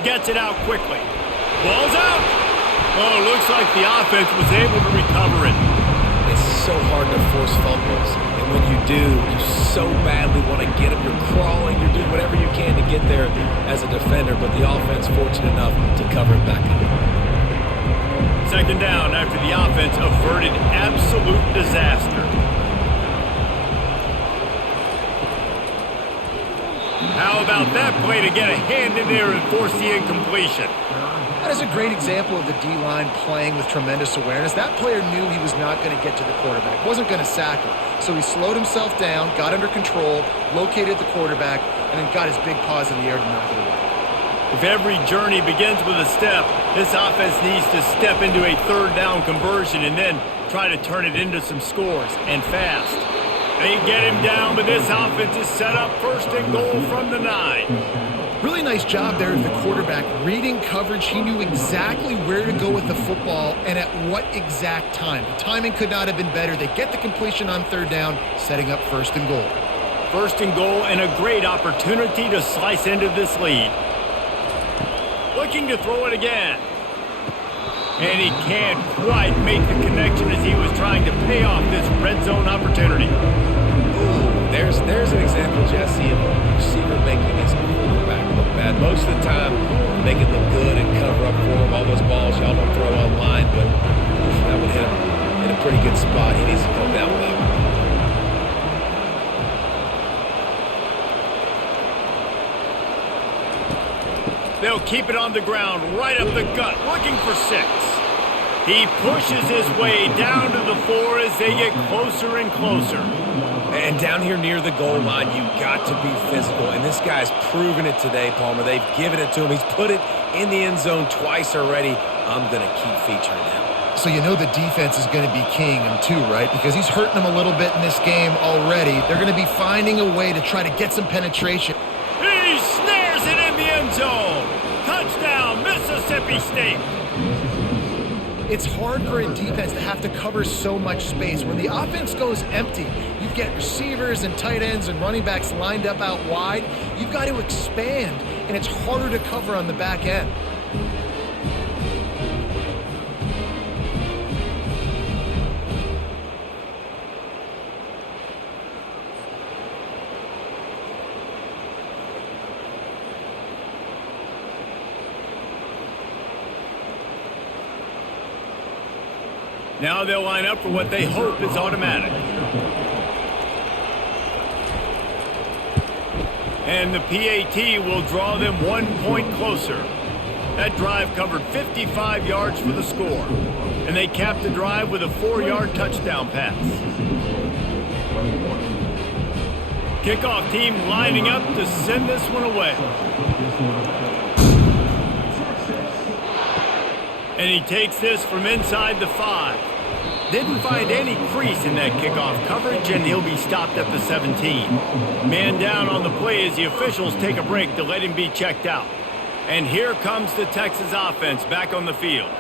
Gets it out quickly. Ball's out. Oh, looks like the offense was able to recover it. It's so hard to force fumbles, and when you do, you so badly want to get them. You're crawling, you're doing whatever you can to get there as a defender, but the offense fortunate enough to cover it back up. Second down after the offense averted absolute disaster. How about that play to get a hand in there and force the incompletion? That is a great example of the D-line playing with tremendous awareness. That player knew he was not going to get to the quarterback, wasn't going to sack him. So he slowed himself down, got under control, located the quarterback, and then got his big paws in the air to knock it away. If every journey begins with a step, this offense needs to step into a third down conversion and then try to turn it into some scores, and fast. They get him down, but this offense is set up first and goal from the 9. Really nice job there of the quarterback. Reading coverage, he knew exactly where to go with the football and at what exact time. The timing could not have been better. They get the completion on third down, setting up first and goal. First and goal, and a great opportunity to slice into this lead. Looking to throw it again. And he can't quite make the connection as he was trying to pay off this red zone opportunity. Ooh, there's an example, Jesse, of a receiver making his quarterback look bad. Most of the time, make it look good and cover up for him. All those balls y'all don't throw online, but that would hit him in a pretty good spot. He needs to come down with that. They'll keep it on the ground, right up the gut, looking for 6. He pushes his way down to the 4 as they get closer and closer. And down here near the goal line, you got to be physical. And this guy's proven it today, Palmer. They've given it to him. He's put it in the end zone twice already. I'm going to keep featuring him. So you know the defense is going to be keying him too, right? Because he's hurting them a little bit in this game already. They're going to be finding a way to try to get some penetration. He snares it in the end zone. Touchdown, Mississippi State. It's hard for a defense to have to cover so much space. When the offense goes empty, you get receivers and tight ends and running backs lined up out wide. You've got to expand, and it's harder to cover on the back end. Now they'll line up for what they hope is automatic. And the PAT will draw them 1 point closer. That drive covered 55 yards for the score. And they capped the drive with a 4-yard touchdown pass. Kickoff team lining up to send this one away. And he takes this from inside the 5. Didn't find any crease in that kickoff coverage, and he'll be stopped at the 17. Man down on the play as the officials take a break to let him be checked out. And here comes the Texas offense back on the field.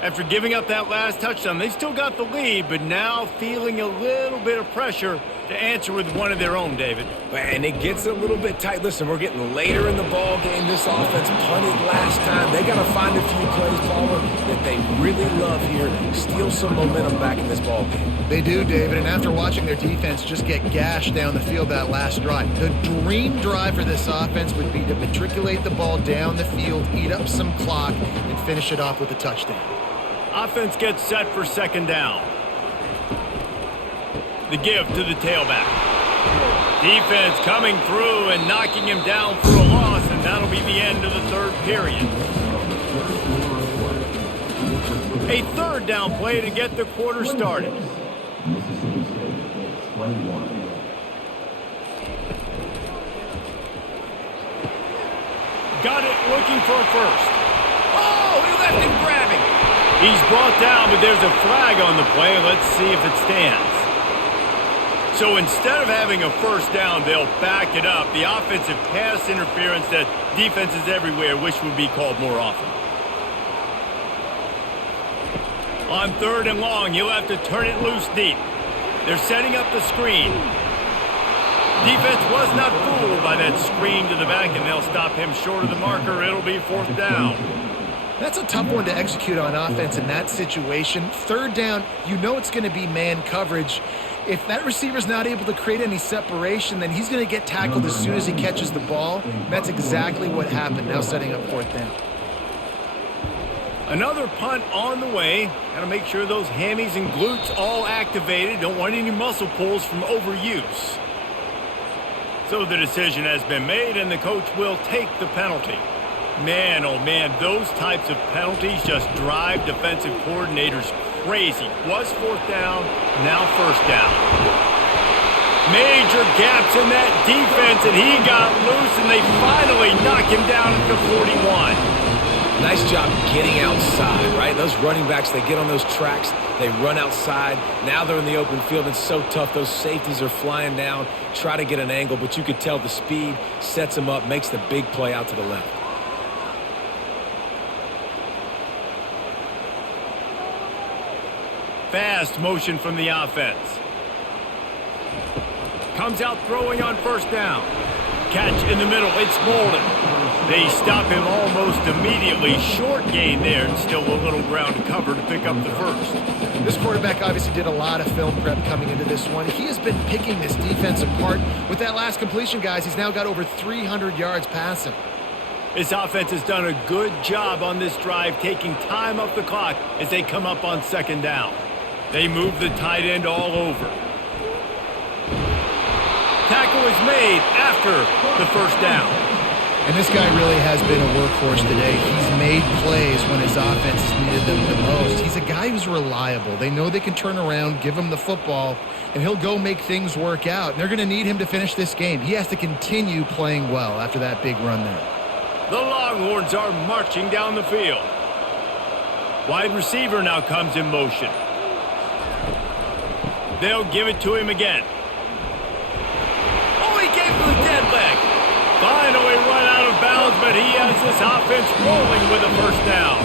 After giving up that last touchdown, they still got the lead, but now feeling a little bit of pressure to answer with one of their own, David. And it gets a little bit tight. Listen, we're getting later in the ball game. This offense punted last time. They got to find a few plays, Palmer, that they really love here. Steal some momentum back in this ball game. They do, David, and after watching their defense just get gashed down the field that last drive, the dream drive for this offense would be to matriculate the ball down the field, eat up some clock, and finish it off with a touchdown. Offense gets set for second down. The give to the tailback. Defense coming through and knocking him down for a loss, and that'll be the end of the third period. A third down play to get the quarter started. Got it, looking for a first. Oh, he left him grabbing. He's brought down, but there's a flag on the play. Let's see if it stands. So instead of having a first down, they'll back it up. The offensive pass interference that defenses everywhere wish would be called more often. On third and long, he'll have to turn it loose deep. They're setting up the screen. Defense was not fooled by that screen to the back, and they'll stop him short of the marker. It'll be fourth down. That's a tough one to execute on offense in that situation. Third down, you know it's going to be man coverage. If that receiver's not able to create any separation, then he's going to get tackled as soon as he catches the ball. That's exactly what happened, now setting up fourth down. Another punt on the way. Got to make sure those hammies and glutes all activated. Don't want any muscle pulls from overuse. So the decision has been made, and the coach will take the penalty. Man, oh man, those types of penalties just drive defensive coordinators crazy. Was fourth down, now first down. Major gaps in that defense, and he got loose, and they finally knock him down at the 41. Nice job getting outside, right? Those running backs, they get on those tracks, they run outside. Now they're in the open field. It's so tough. Those safeties are flying down, try to get an angle, but you could tell the speed sets them up, makes the big play out to the left. Fast motion from the offense. Comes out throwing on first down. Catch in the middle. It's Bolden. They stop him almost immediately. Short gain there, and still a little ground to cover to pick up the first. This quarterback obviously did a lot of film prep coming into this one. He has been picking this defense apart. With that last completion, guys, he's now got over 300 yards passing. This offense has done a good job on this drive, taking time off the clock as they come up on second down. They move the tight end all over. Tackle is made after the first down. And this guy really has been a workhorse today. He's made plays when his offense has needed them the most. He's a guy who's reliable. They know they can turn around, give him the football, and he'll go make things work out. And they're going to need him to finish this game. He has to continue playing well after that big run there. The Longhorns are marching down the field. Wide receiver now comes in motion. They'll give it to him again. Oh, he gave him the dead leg. Finally run out of bounds, but he has this offense rolling with a first down.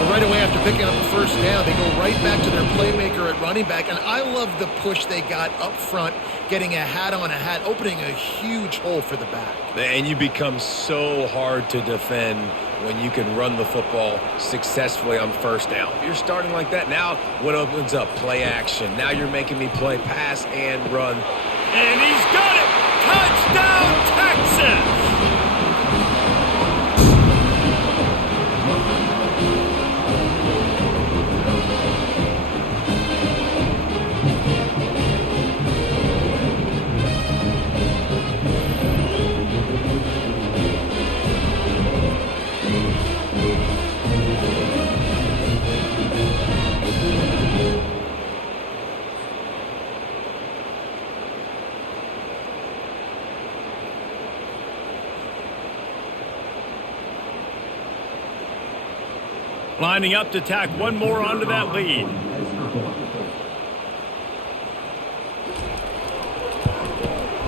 Well, right away after picking up the first down, they go right back to their playmaker at running back. And I love the push they got up front, getting a hat on a hat, opening a huge hole for the back. And you become so hard to defend when you can run the football successfully on first down. You're starting like that. Now what opens up? Play action. Now you're making me play pass and run. And he's got it! Touchdown, Texas! Lining up to tack one more onto that lead.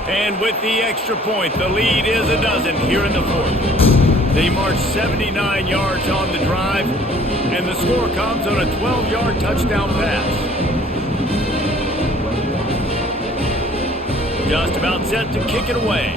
And with the extra point, the lead is a dozen here in the fourth. They march 79 yards on the drive, and the score comes on a 12-yard touchdown pass. Just about set to kick it away.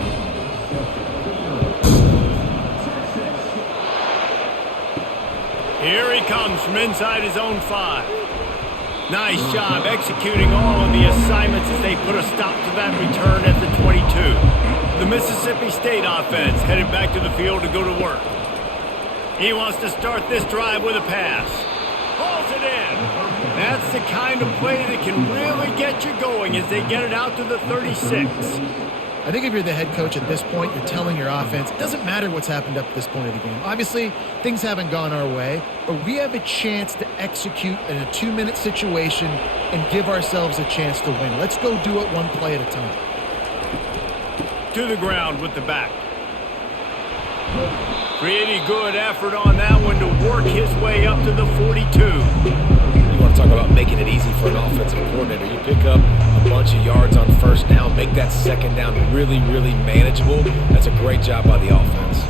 Here he comes from inside his own 5. Nice job executing all of the assignments as they put a stop to that return at the 22. The Mississippi State offense headed back to the field to go to work. He wants to start this drive with a pass. Hauls it in. That's the kind of play that can really get you going as they get it out to the 36. I think if you're the head coach at this point, you're telling your offense, it doesn't matter what's happened up to this point of the game. Obviously, things haven't gone our way, but we have a chance to execute in a 2-minute situation and give ourselves a chance to win. Let's go do it one play at a time. To the ground with the back. Pretty good effort on that one to work his way up to the 42. You want to talk about making it easy for an offensive coordinator. You pick up a bunch of yards on first down, make that second down really, really manageable. That's a great job by the offense.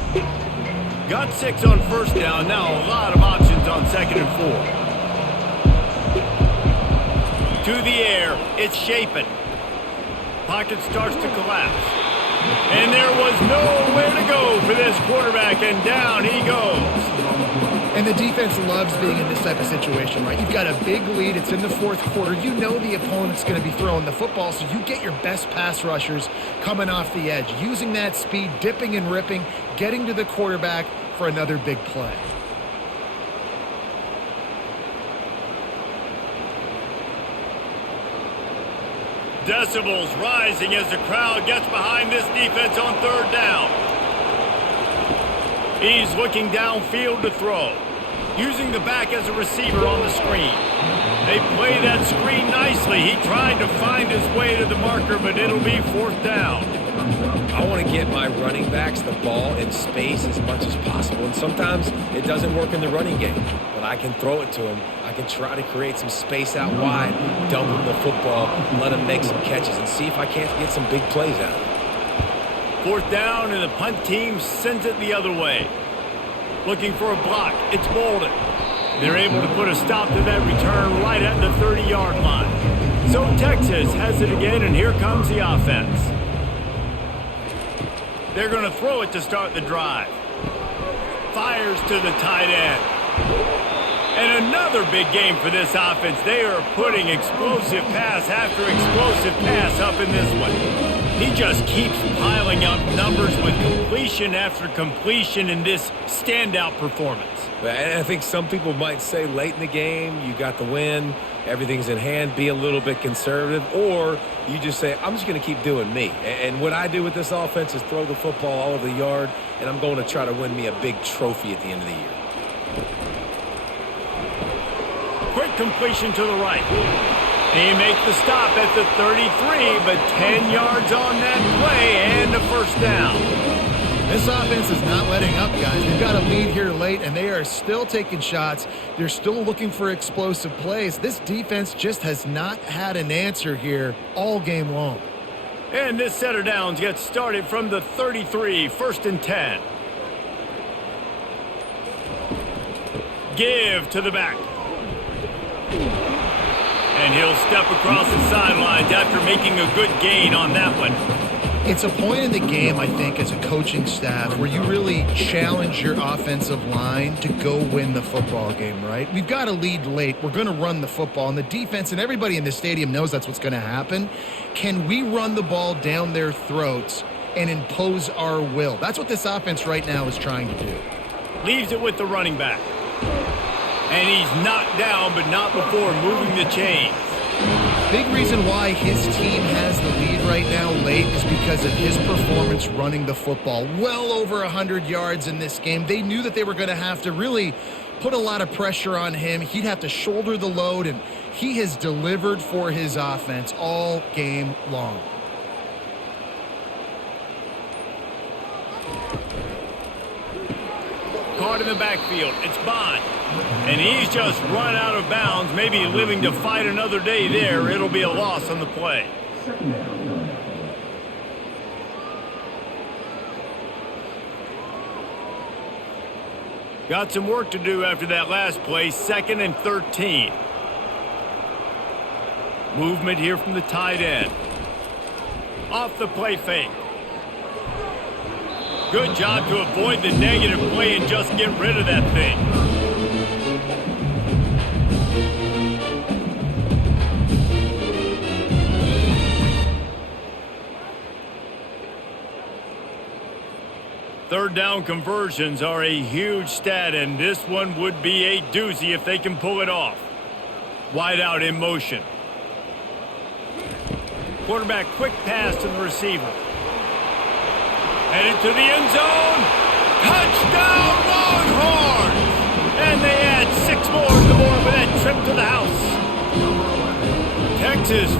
Got 6 on first down. Now a lot of options on 2nd and 4. To the air. It's Shapen. Pocket starts to collapse. And there was nowhere to go for this quarterback, and down he goes. And the defense loves being in this type of situation, right? You've got a big lead. It's in the 4th quarter. You know the opponent's going to be throwing the football, so you get your best pass rushers coming off the edge, using that speed, dipping and ripping, getting to the quarterback for another big play. Decibels rising as the crowd gets behind this defense on 3rd down. He's looking downfield to throw, using the back as a receiver on the screen. They play that screen nicely. He tried to find his way to the marker, but it'll be 4th down. I want to get my running backs the ball in space as much as possible, and sometimes it doesn't work in the running game, but I can throw it to them. I can try to create some space out wide, dump him the football, let him make some catches, and see if I can't get some big plays out of it. 4th down, and the punt team sends it the other way. Looking for a block. It's Bolden. They're able to put a stop to that return right at the 30-yard line. So Texas has it again, and here comes the offense. They're going to throw it to start the drive. Fires to the tight end. And another big game for this offense. They are putting explosive pass after explosive pass up in this one. He just keeps piling up numbers with completion after completion in this standout performance. And I think some people might say late in the game, you got the win, everything's in hand, be a little bit conservative, or you just say, I'm just going to keep doing me. And what I do with this offense is throw the football all over the yard, and I'm going to try to win me a big trophy at the end of the year. Quick completion to the right. He makes the stop at the 33, but 10 yards on that play and a 1st down. This offense is not letting up, guys. They've got a lead here late, and they are still taking shots. They're still looking for explosive plays. This defense just has not had an answer here all game long. And this set of downs gets started from the 33, 1st and 10. Give to the back. And he'll step across the sidelines after making a good gain on that one. It's a point in the game, I think, as a coaching staff where you really challenge your offensive line to go win the football game, right? We've got a lead late. We're going to run the football, and the defense and everybody in the stadium knows that's what's going to happen. Can we run the ball down their throats and impose our will? That's what this offense right now is trying to do. Leaves it with the running back. And he's knocked down, but not before moving the chains. Big reason why his team has the lead right now late is because of his performance running the football. Well over 100 yards in this game. They knew that they were going to have to really put a lot of pressure on him. He'd have to shoulder the load, and he has delivered for his offense all game long. Caught in the backfield. It's Bond. And he's just run out of bounds, maybe living to fight another day there. It'll be a loss on the play. Got some work to do after that last play, 2nd and 13. Movement here from the tight end. off the play fake. Good job to avoid the negative play and just get rid of that thing. Third down conversions are a huge stat, and this one would be a doozy if they can pull it off. Wide out in motion. Quarterback quick pass to the receiver. Headed to the end zone. Touchdown, Longhorns! And they add 6 more to the board with that trip to the house. Texas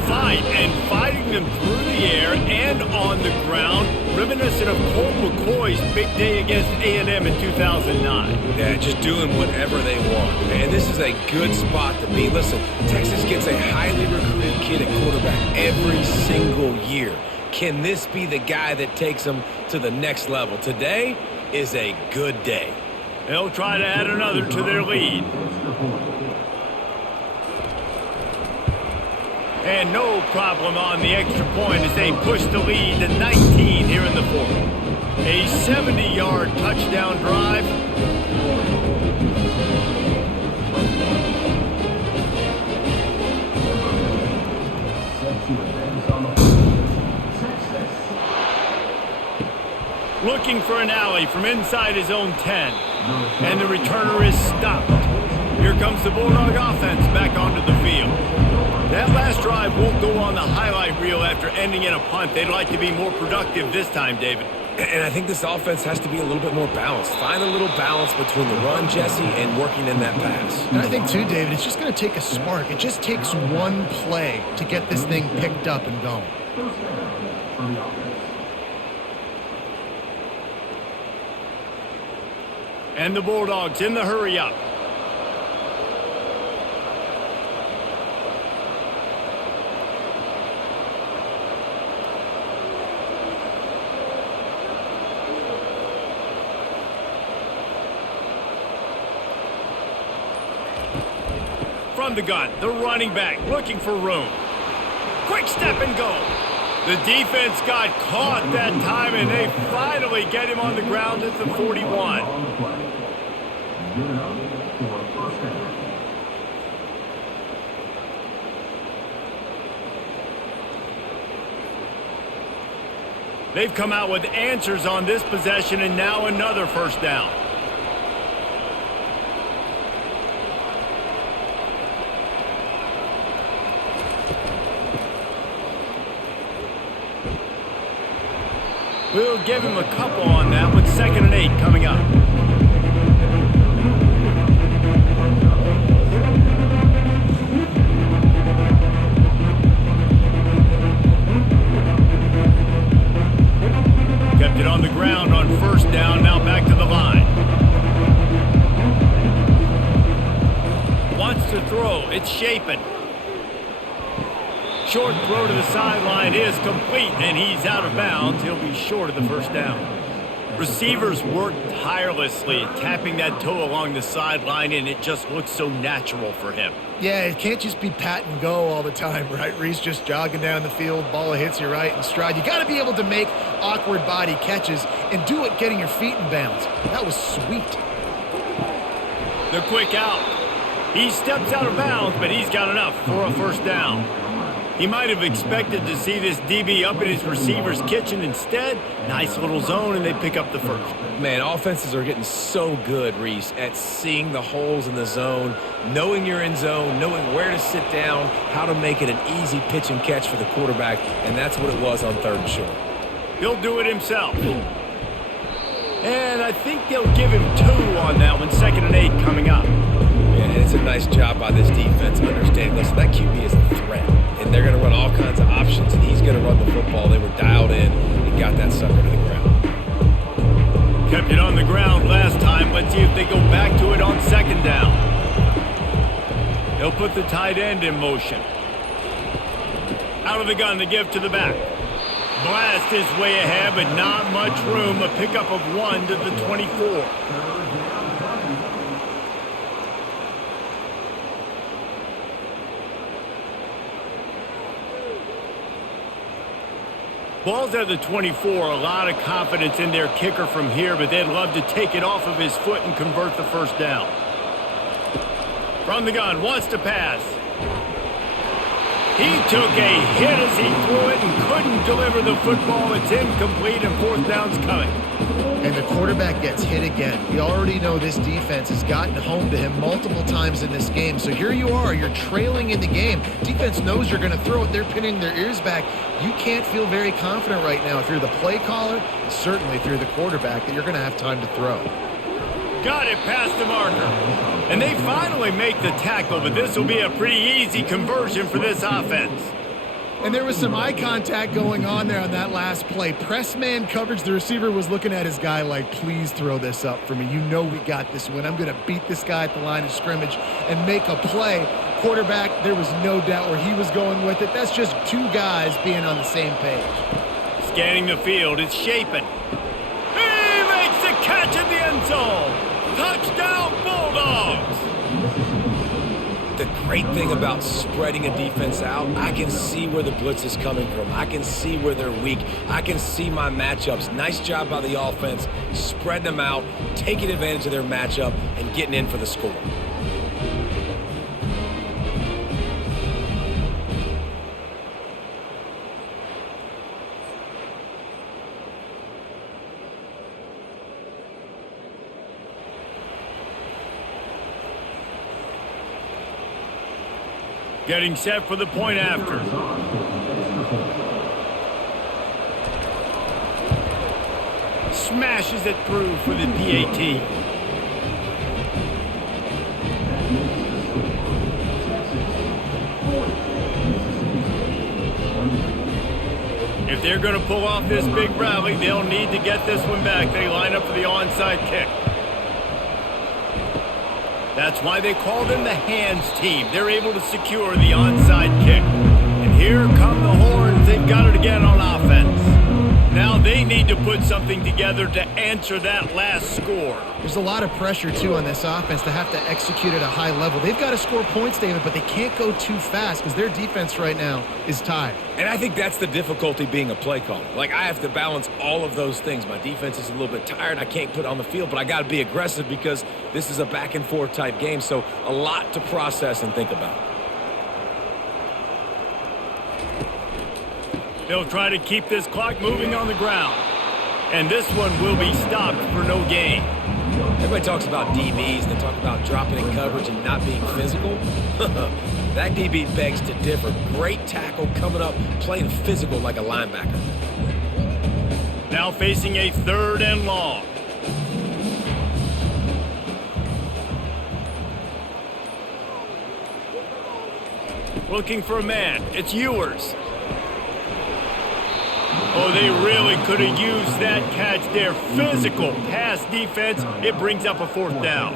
fighting them through the air and on the ground, reminiscent of Colt McCoy's big day against A&M in 2009. Yeah, just doing whatever they want. And this is a good spot to be. Listen, Texas gets a highly recruited kid at quarterback every single year. Can this be the guy that takes them to the next level? Today is a good day. They'll try to add another to their lead. And no problem on the extra point as they push the lead to 19 here in the fourth. A 70-yard touchdown drive. Looking for an alley from inside his own 10. And the returner is stopped. Here comes the Bulldog offense back onto the field. That last drive won't go on the highlight reel after ending in a punt. They'd like to be more productive this time, David. And I think this offense has to be a little bit more balanced. Find a little balance between the run, Jesse, and working in that pass. And I think, too, David, it's just going to take a spark. It just takes one play to get this thing picked up and going. And the Bulldogs in the hurry up. From the gun, the running back looking for room. Quick step and go. The defense got caught that time, and they finally get him on the ground at the 41. They've come out with answers on this possession, and now another first down. We'll give him a couple on that one. 2nd and 8 coming up. Kept it on the ground on first down. Now back to the line. Wants to throw. It's Shapen. Short throw to the sideline is complete, and he's out of bounds. He'll be short of the first down. Receivers work tirelessly, tapping that toe along the sideline, and it just looks so natural for him. Yeah, it can't just be pat and go all the time, right? Reese just jogging down the field, ball hits you right in stride. You got to be able to make awkward body catches and do it getting your feet in bounds. That was sweet. The quick out. He steps out of bounds, but he's got enough for a first down. He might have expected to see this DB up in his receiver's kitchen. Instead, nice little zone, and they pick up the first. Man, offenses are getting so good, Reese, at seeing the holes in the zone, knowing you're in zone, knowing where to sit down, how to make it an easy pitch and catch for the quarterback, and that's what it was on 3rd and short. He'll do it himself. And I think they'll give him 2 on that one. 2nd and 8 coming up. Yeah, and it's a nice job by this defense understanding, listen, that QB is a threat. And they're going to run all kinds of options, and he's going to run the football. They were dialed in and got that sucker to the ground. Kept it on the ground last time. Let's see if they go back to it on 2nd down. They'll put the tight end in motion. Out of the gun to give to the back. Blast his way ahead, but not much room. A pickup of 1 to the 24. Ball's at the 24, a lot of confidence in their kicker from here, but they'd love to take it off of his foot and convert the first down. From the gun, wants to pass. He took a hit as he threw it and couldn't deliver the football. It's incomplete and fourth down's coming. And the quarterback gets hit again. We already know this defense has gotten home to him multiple times in this game. So here you are, you're trailing in the game. Defense knows you're going to throw it. They're pinning their ears back. You can't feel very confident right now if you're the play caller, and certainly if you're the quarterback, that you're going to have time to throw. Got it past the marker. And they finally make the tackle, but this will be a pretty easy conversion for this offense. And there was some eye contact going on there on that last play. Press man coverage. The receiver was looking at his guy like, please throw this up for me. You know we got this win. I'm going to beat this guy at the line of scrimmage and make a play. Quarterback, there was no doubt where he was going with it. That's just two guys being on the same page. Scanning the field, it's Shapen. He makes the catch in the end zone. Touchdown, Bulldogs! The great thing about spreading a defense out, I can see where the blitz is coming from. I can see where they're weak. I can see my matchups. Nice job by the offense, spreading them out, taking advantage of their matchup, and getting in for the score. Getting set for the point after. Smashes it through for the PAT. If they're going to pull off this big rally, they'll need to get this one back. They line up for the onside kick. That's why they call them the hands team. They're able to secure the onside kick. And here come the Horns. They've got it again on offense. Now they need to put something together to answer that last score. There's a lot of pressure, too, on this offense to have to execute at a high level. They've got to score points, David, but they can't go too fast because their defense right now is tired. And I think that's the difficulty being a play caller. Like, I have to balance all of those things. My defense is a little bit tired. I can't put it on the field, but I got to be aggressive because this is a back-and-forth type game, so a lot to process and think about. They'll try to keep this clock moving on the ground. And this one will be stopped for no gain. Everybody talks about DBs. They talk about dropping in coverage and not being physical. That DB begs to differ. Great tackle coming up, playing physical like a linebacker. Now facing a 3rd and long. Looking for a man. It's Ewers. Oh, they really could have used that catch there. Physical pass defense. It brings up a 4th down.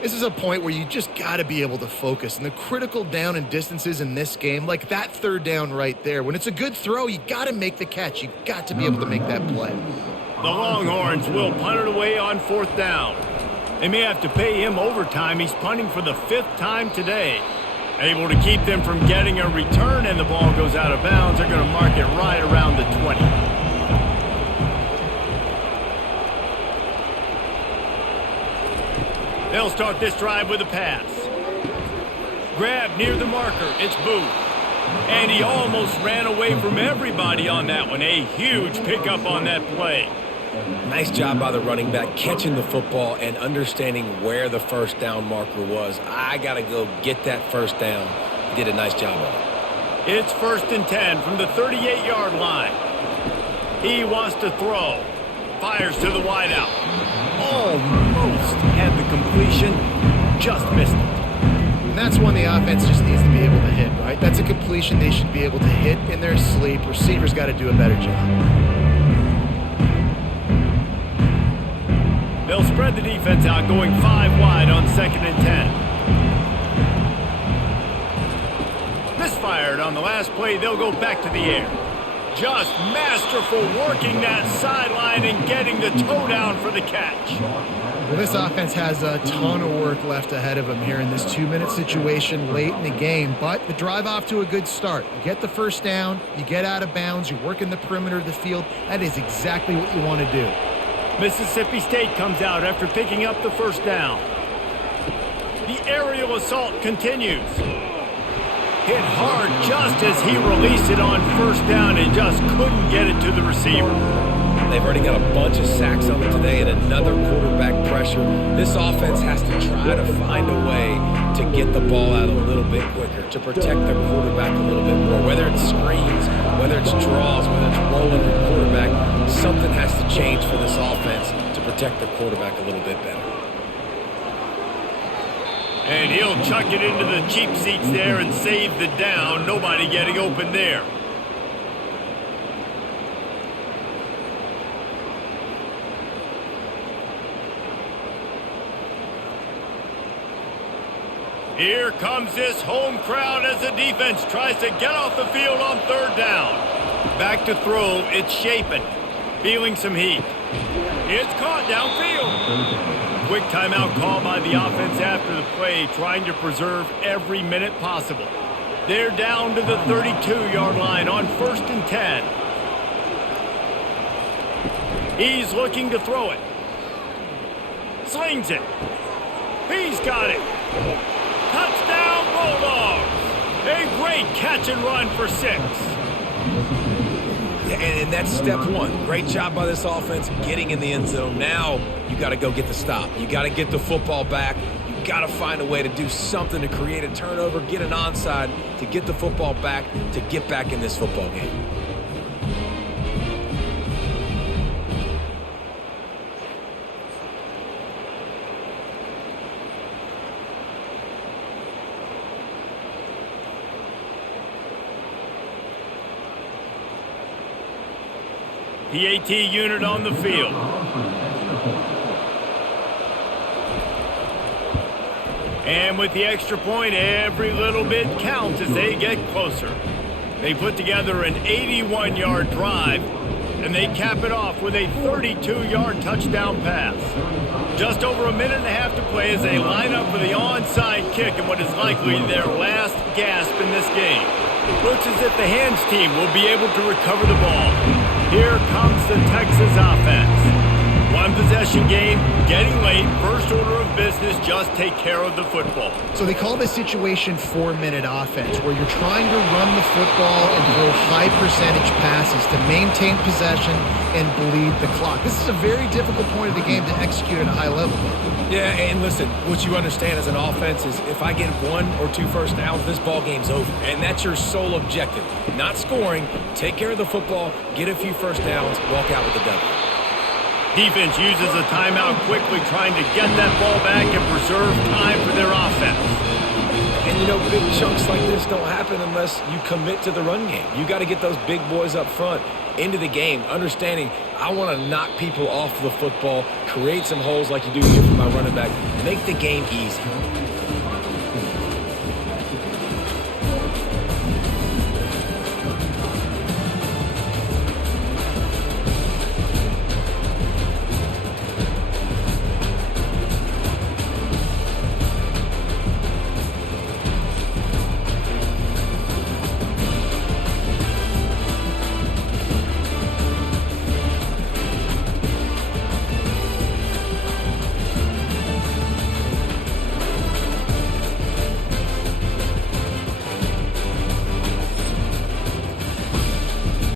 This is a point where you just got to be able to focus. And the critical down and distances in this game, like that 3rd down right there, when it's a good throw, you got to make the catch. You got to be able to make that play. The Longhorns will punt it away on 4th down. They may have to pay him overtime. He's punting for the 5th time today. Able to keep them from getting a return, and the ball goes out of bounds. They're going to mark it right around the 20. They'll start this drive with a pass. Grab near the marker. It's Booth. And he almost ran away from everybody on that one. A huge pickup on that play. Nice job by the running back, catching the football and understanding where the first down marker was. I got to go get that first down. He did a nice job of it. It's 1st and 10 from the 38-yard line. He wants to throw. Fires to the wideout. Almost had the completion. Just missed it. And that's one the offense just needs to be able to hit, right? That's a completion they should be able to hit in their sleep. Receivers got to do a better job. They'll spread the defense out, going 5 wide on 2nd and 10. Misfired on the last play. They'll go back to the air. Just masterful working that sideline and getting the toe down for the catch. Well, this offense has a ton of work left ahead of them here in this 2-minute situation late in the game, but the drive off to a good start. You get the first down, you get out of bounds, you work in the perimeter of the field. That is exactly what you want to do. Mississippi State comes out after picking up the first down. The aerial assault continues. Hit hard just as he released it on first down and just couldn't get it to the receiver. They've already got a bunch of sacks on them today and another quarterback pressure. This offense has to try to find a way to get the ball out a little bit quicker, to protect their quarterback a little bit more. Whether it's screens, whether it's draws, whether it's rolling your quarterback, something has to change for this offense to protect their quarterback a little bit better. And he'll chuck it into the cheap seats there and save the down. Nobody getting open there. Here comes this home crowd as the defense tries to get off the field on third down. Back to throw, it's Shapen. Feeling some heat. It's caught downfield. Quick timeout call by the offense after the play, trying to preserve every minute possible. They're down to the 32-yard line on 1st and 10. He's looking to throw it. Slings it. He's got it. Touchdown, Bulldogs! A great catch and run for 6. Yeah, and that's step one. Great job by this offense getting in the end zone. Now you got to go get the stop. You got to get the football back. You got to find a way to do something to create a turnover, get an onside, to get the football back, to get back in this football game. PAT unit on the field. And with the extra point, every little bit counts as they get closer. They put together an 81-yard drive, and they cap it off with a 32-yard touchdown pass. Just over a minute and a half to play as they line up for the onside kick in what is likely their last gasp in this game. Looks as if the hands team will be able to recover the ball. Here comes the Texas offense. One possession game, getting late, first order of business, just take care of the football. So they call this situation 4-minute offense, where you're trying to run the football and throw high percentage passes to maintain possession and bleed the clock. This is a very difficult point of the game to execute at a high level. Yeah, and listen, what you understand as an offense is if I get 1 or 2 first downs, this ball game's over. And that's your sole objective. Not scoring, take care of the football, get a few first downs, walk out with the W. Defense uses a timeout quickly, trying to get that ball back and preserve time for their offense. And, you know, big chunks like this don't happen unless you commit to the run game. You got to get those big boys up front into the game, understanding I want to knock people off the football, create some holes like you do here for my running back, make the game easy.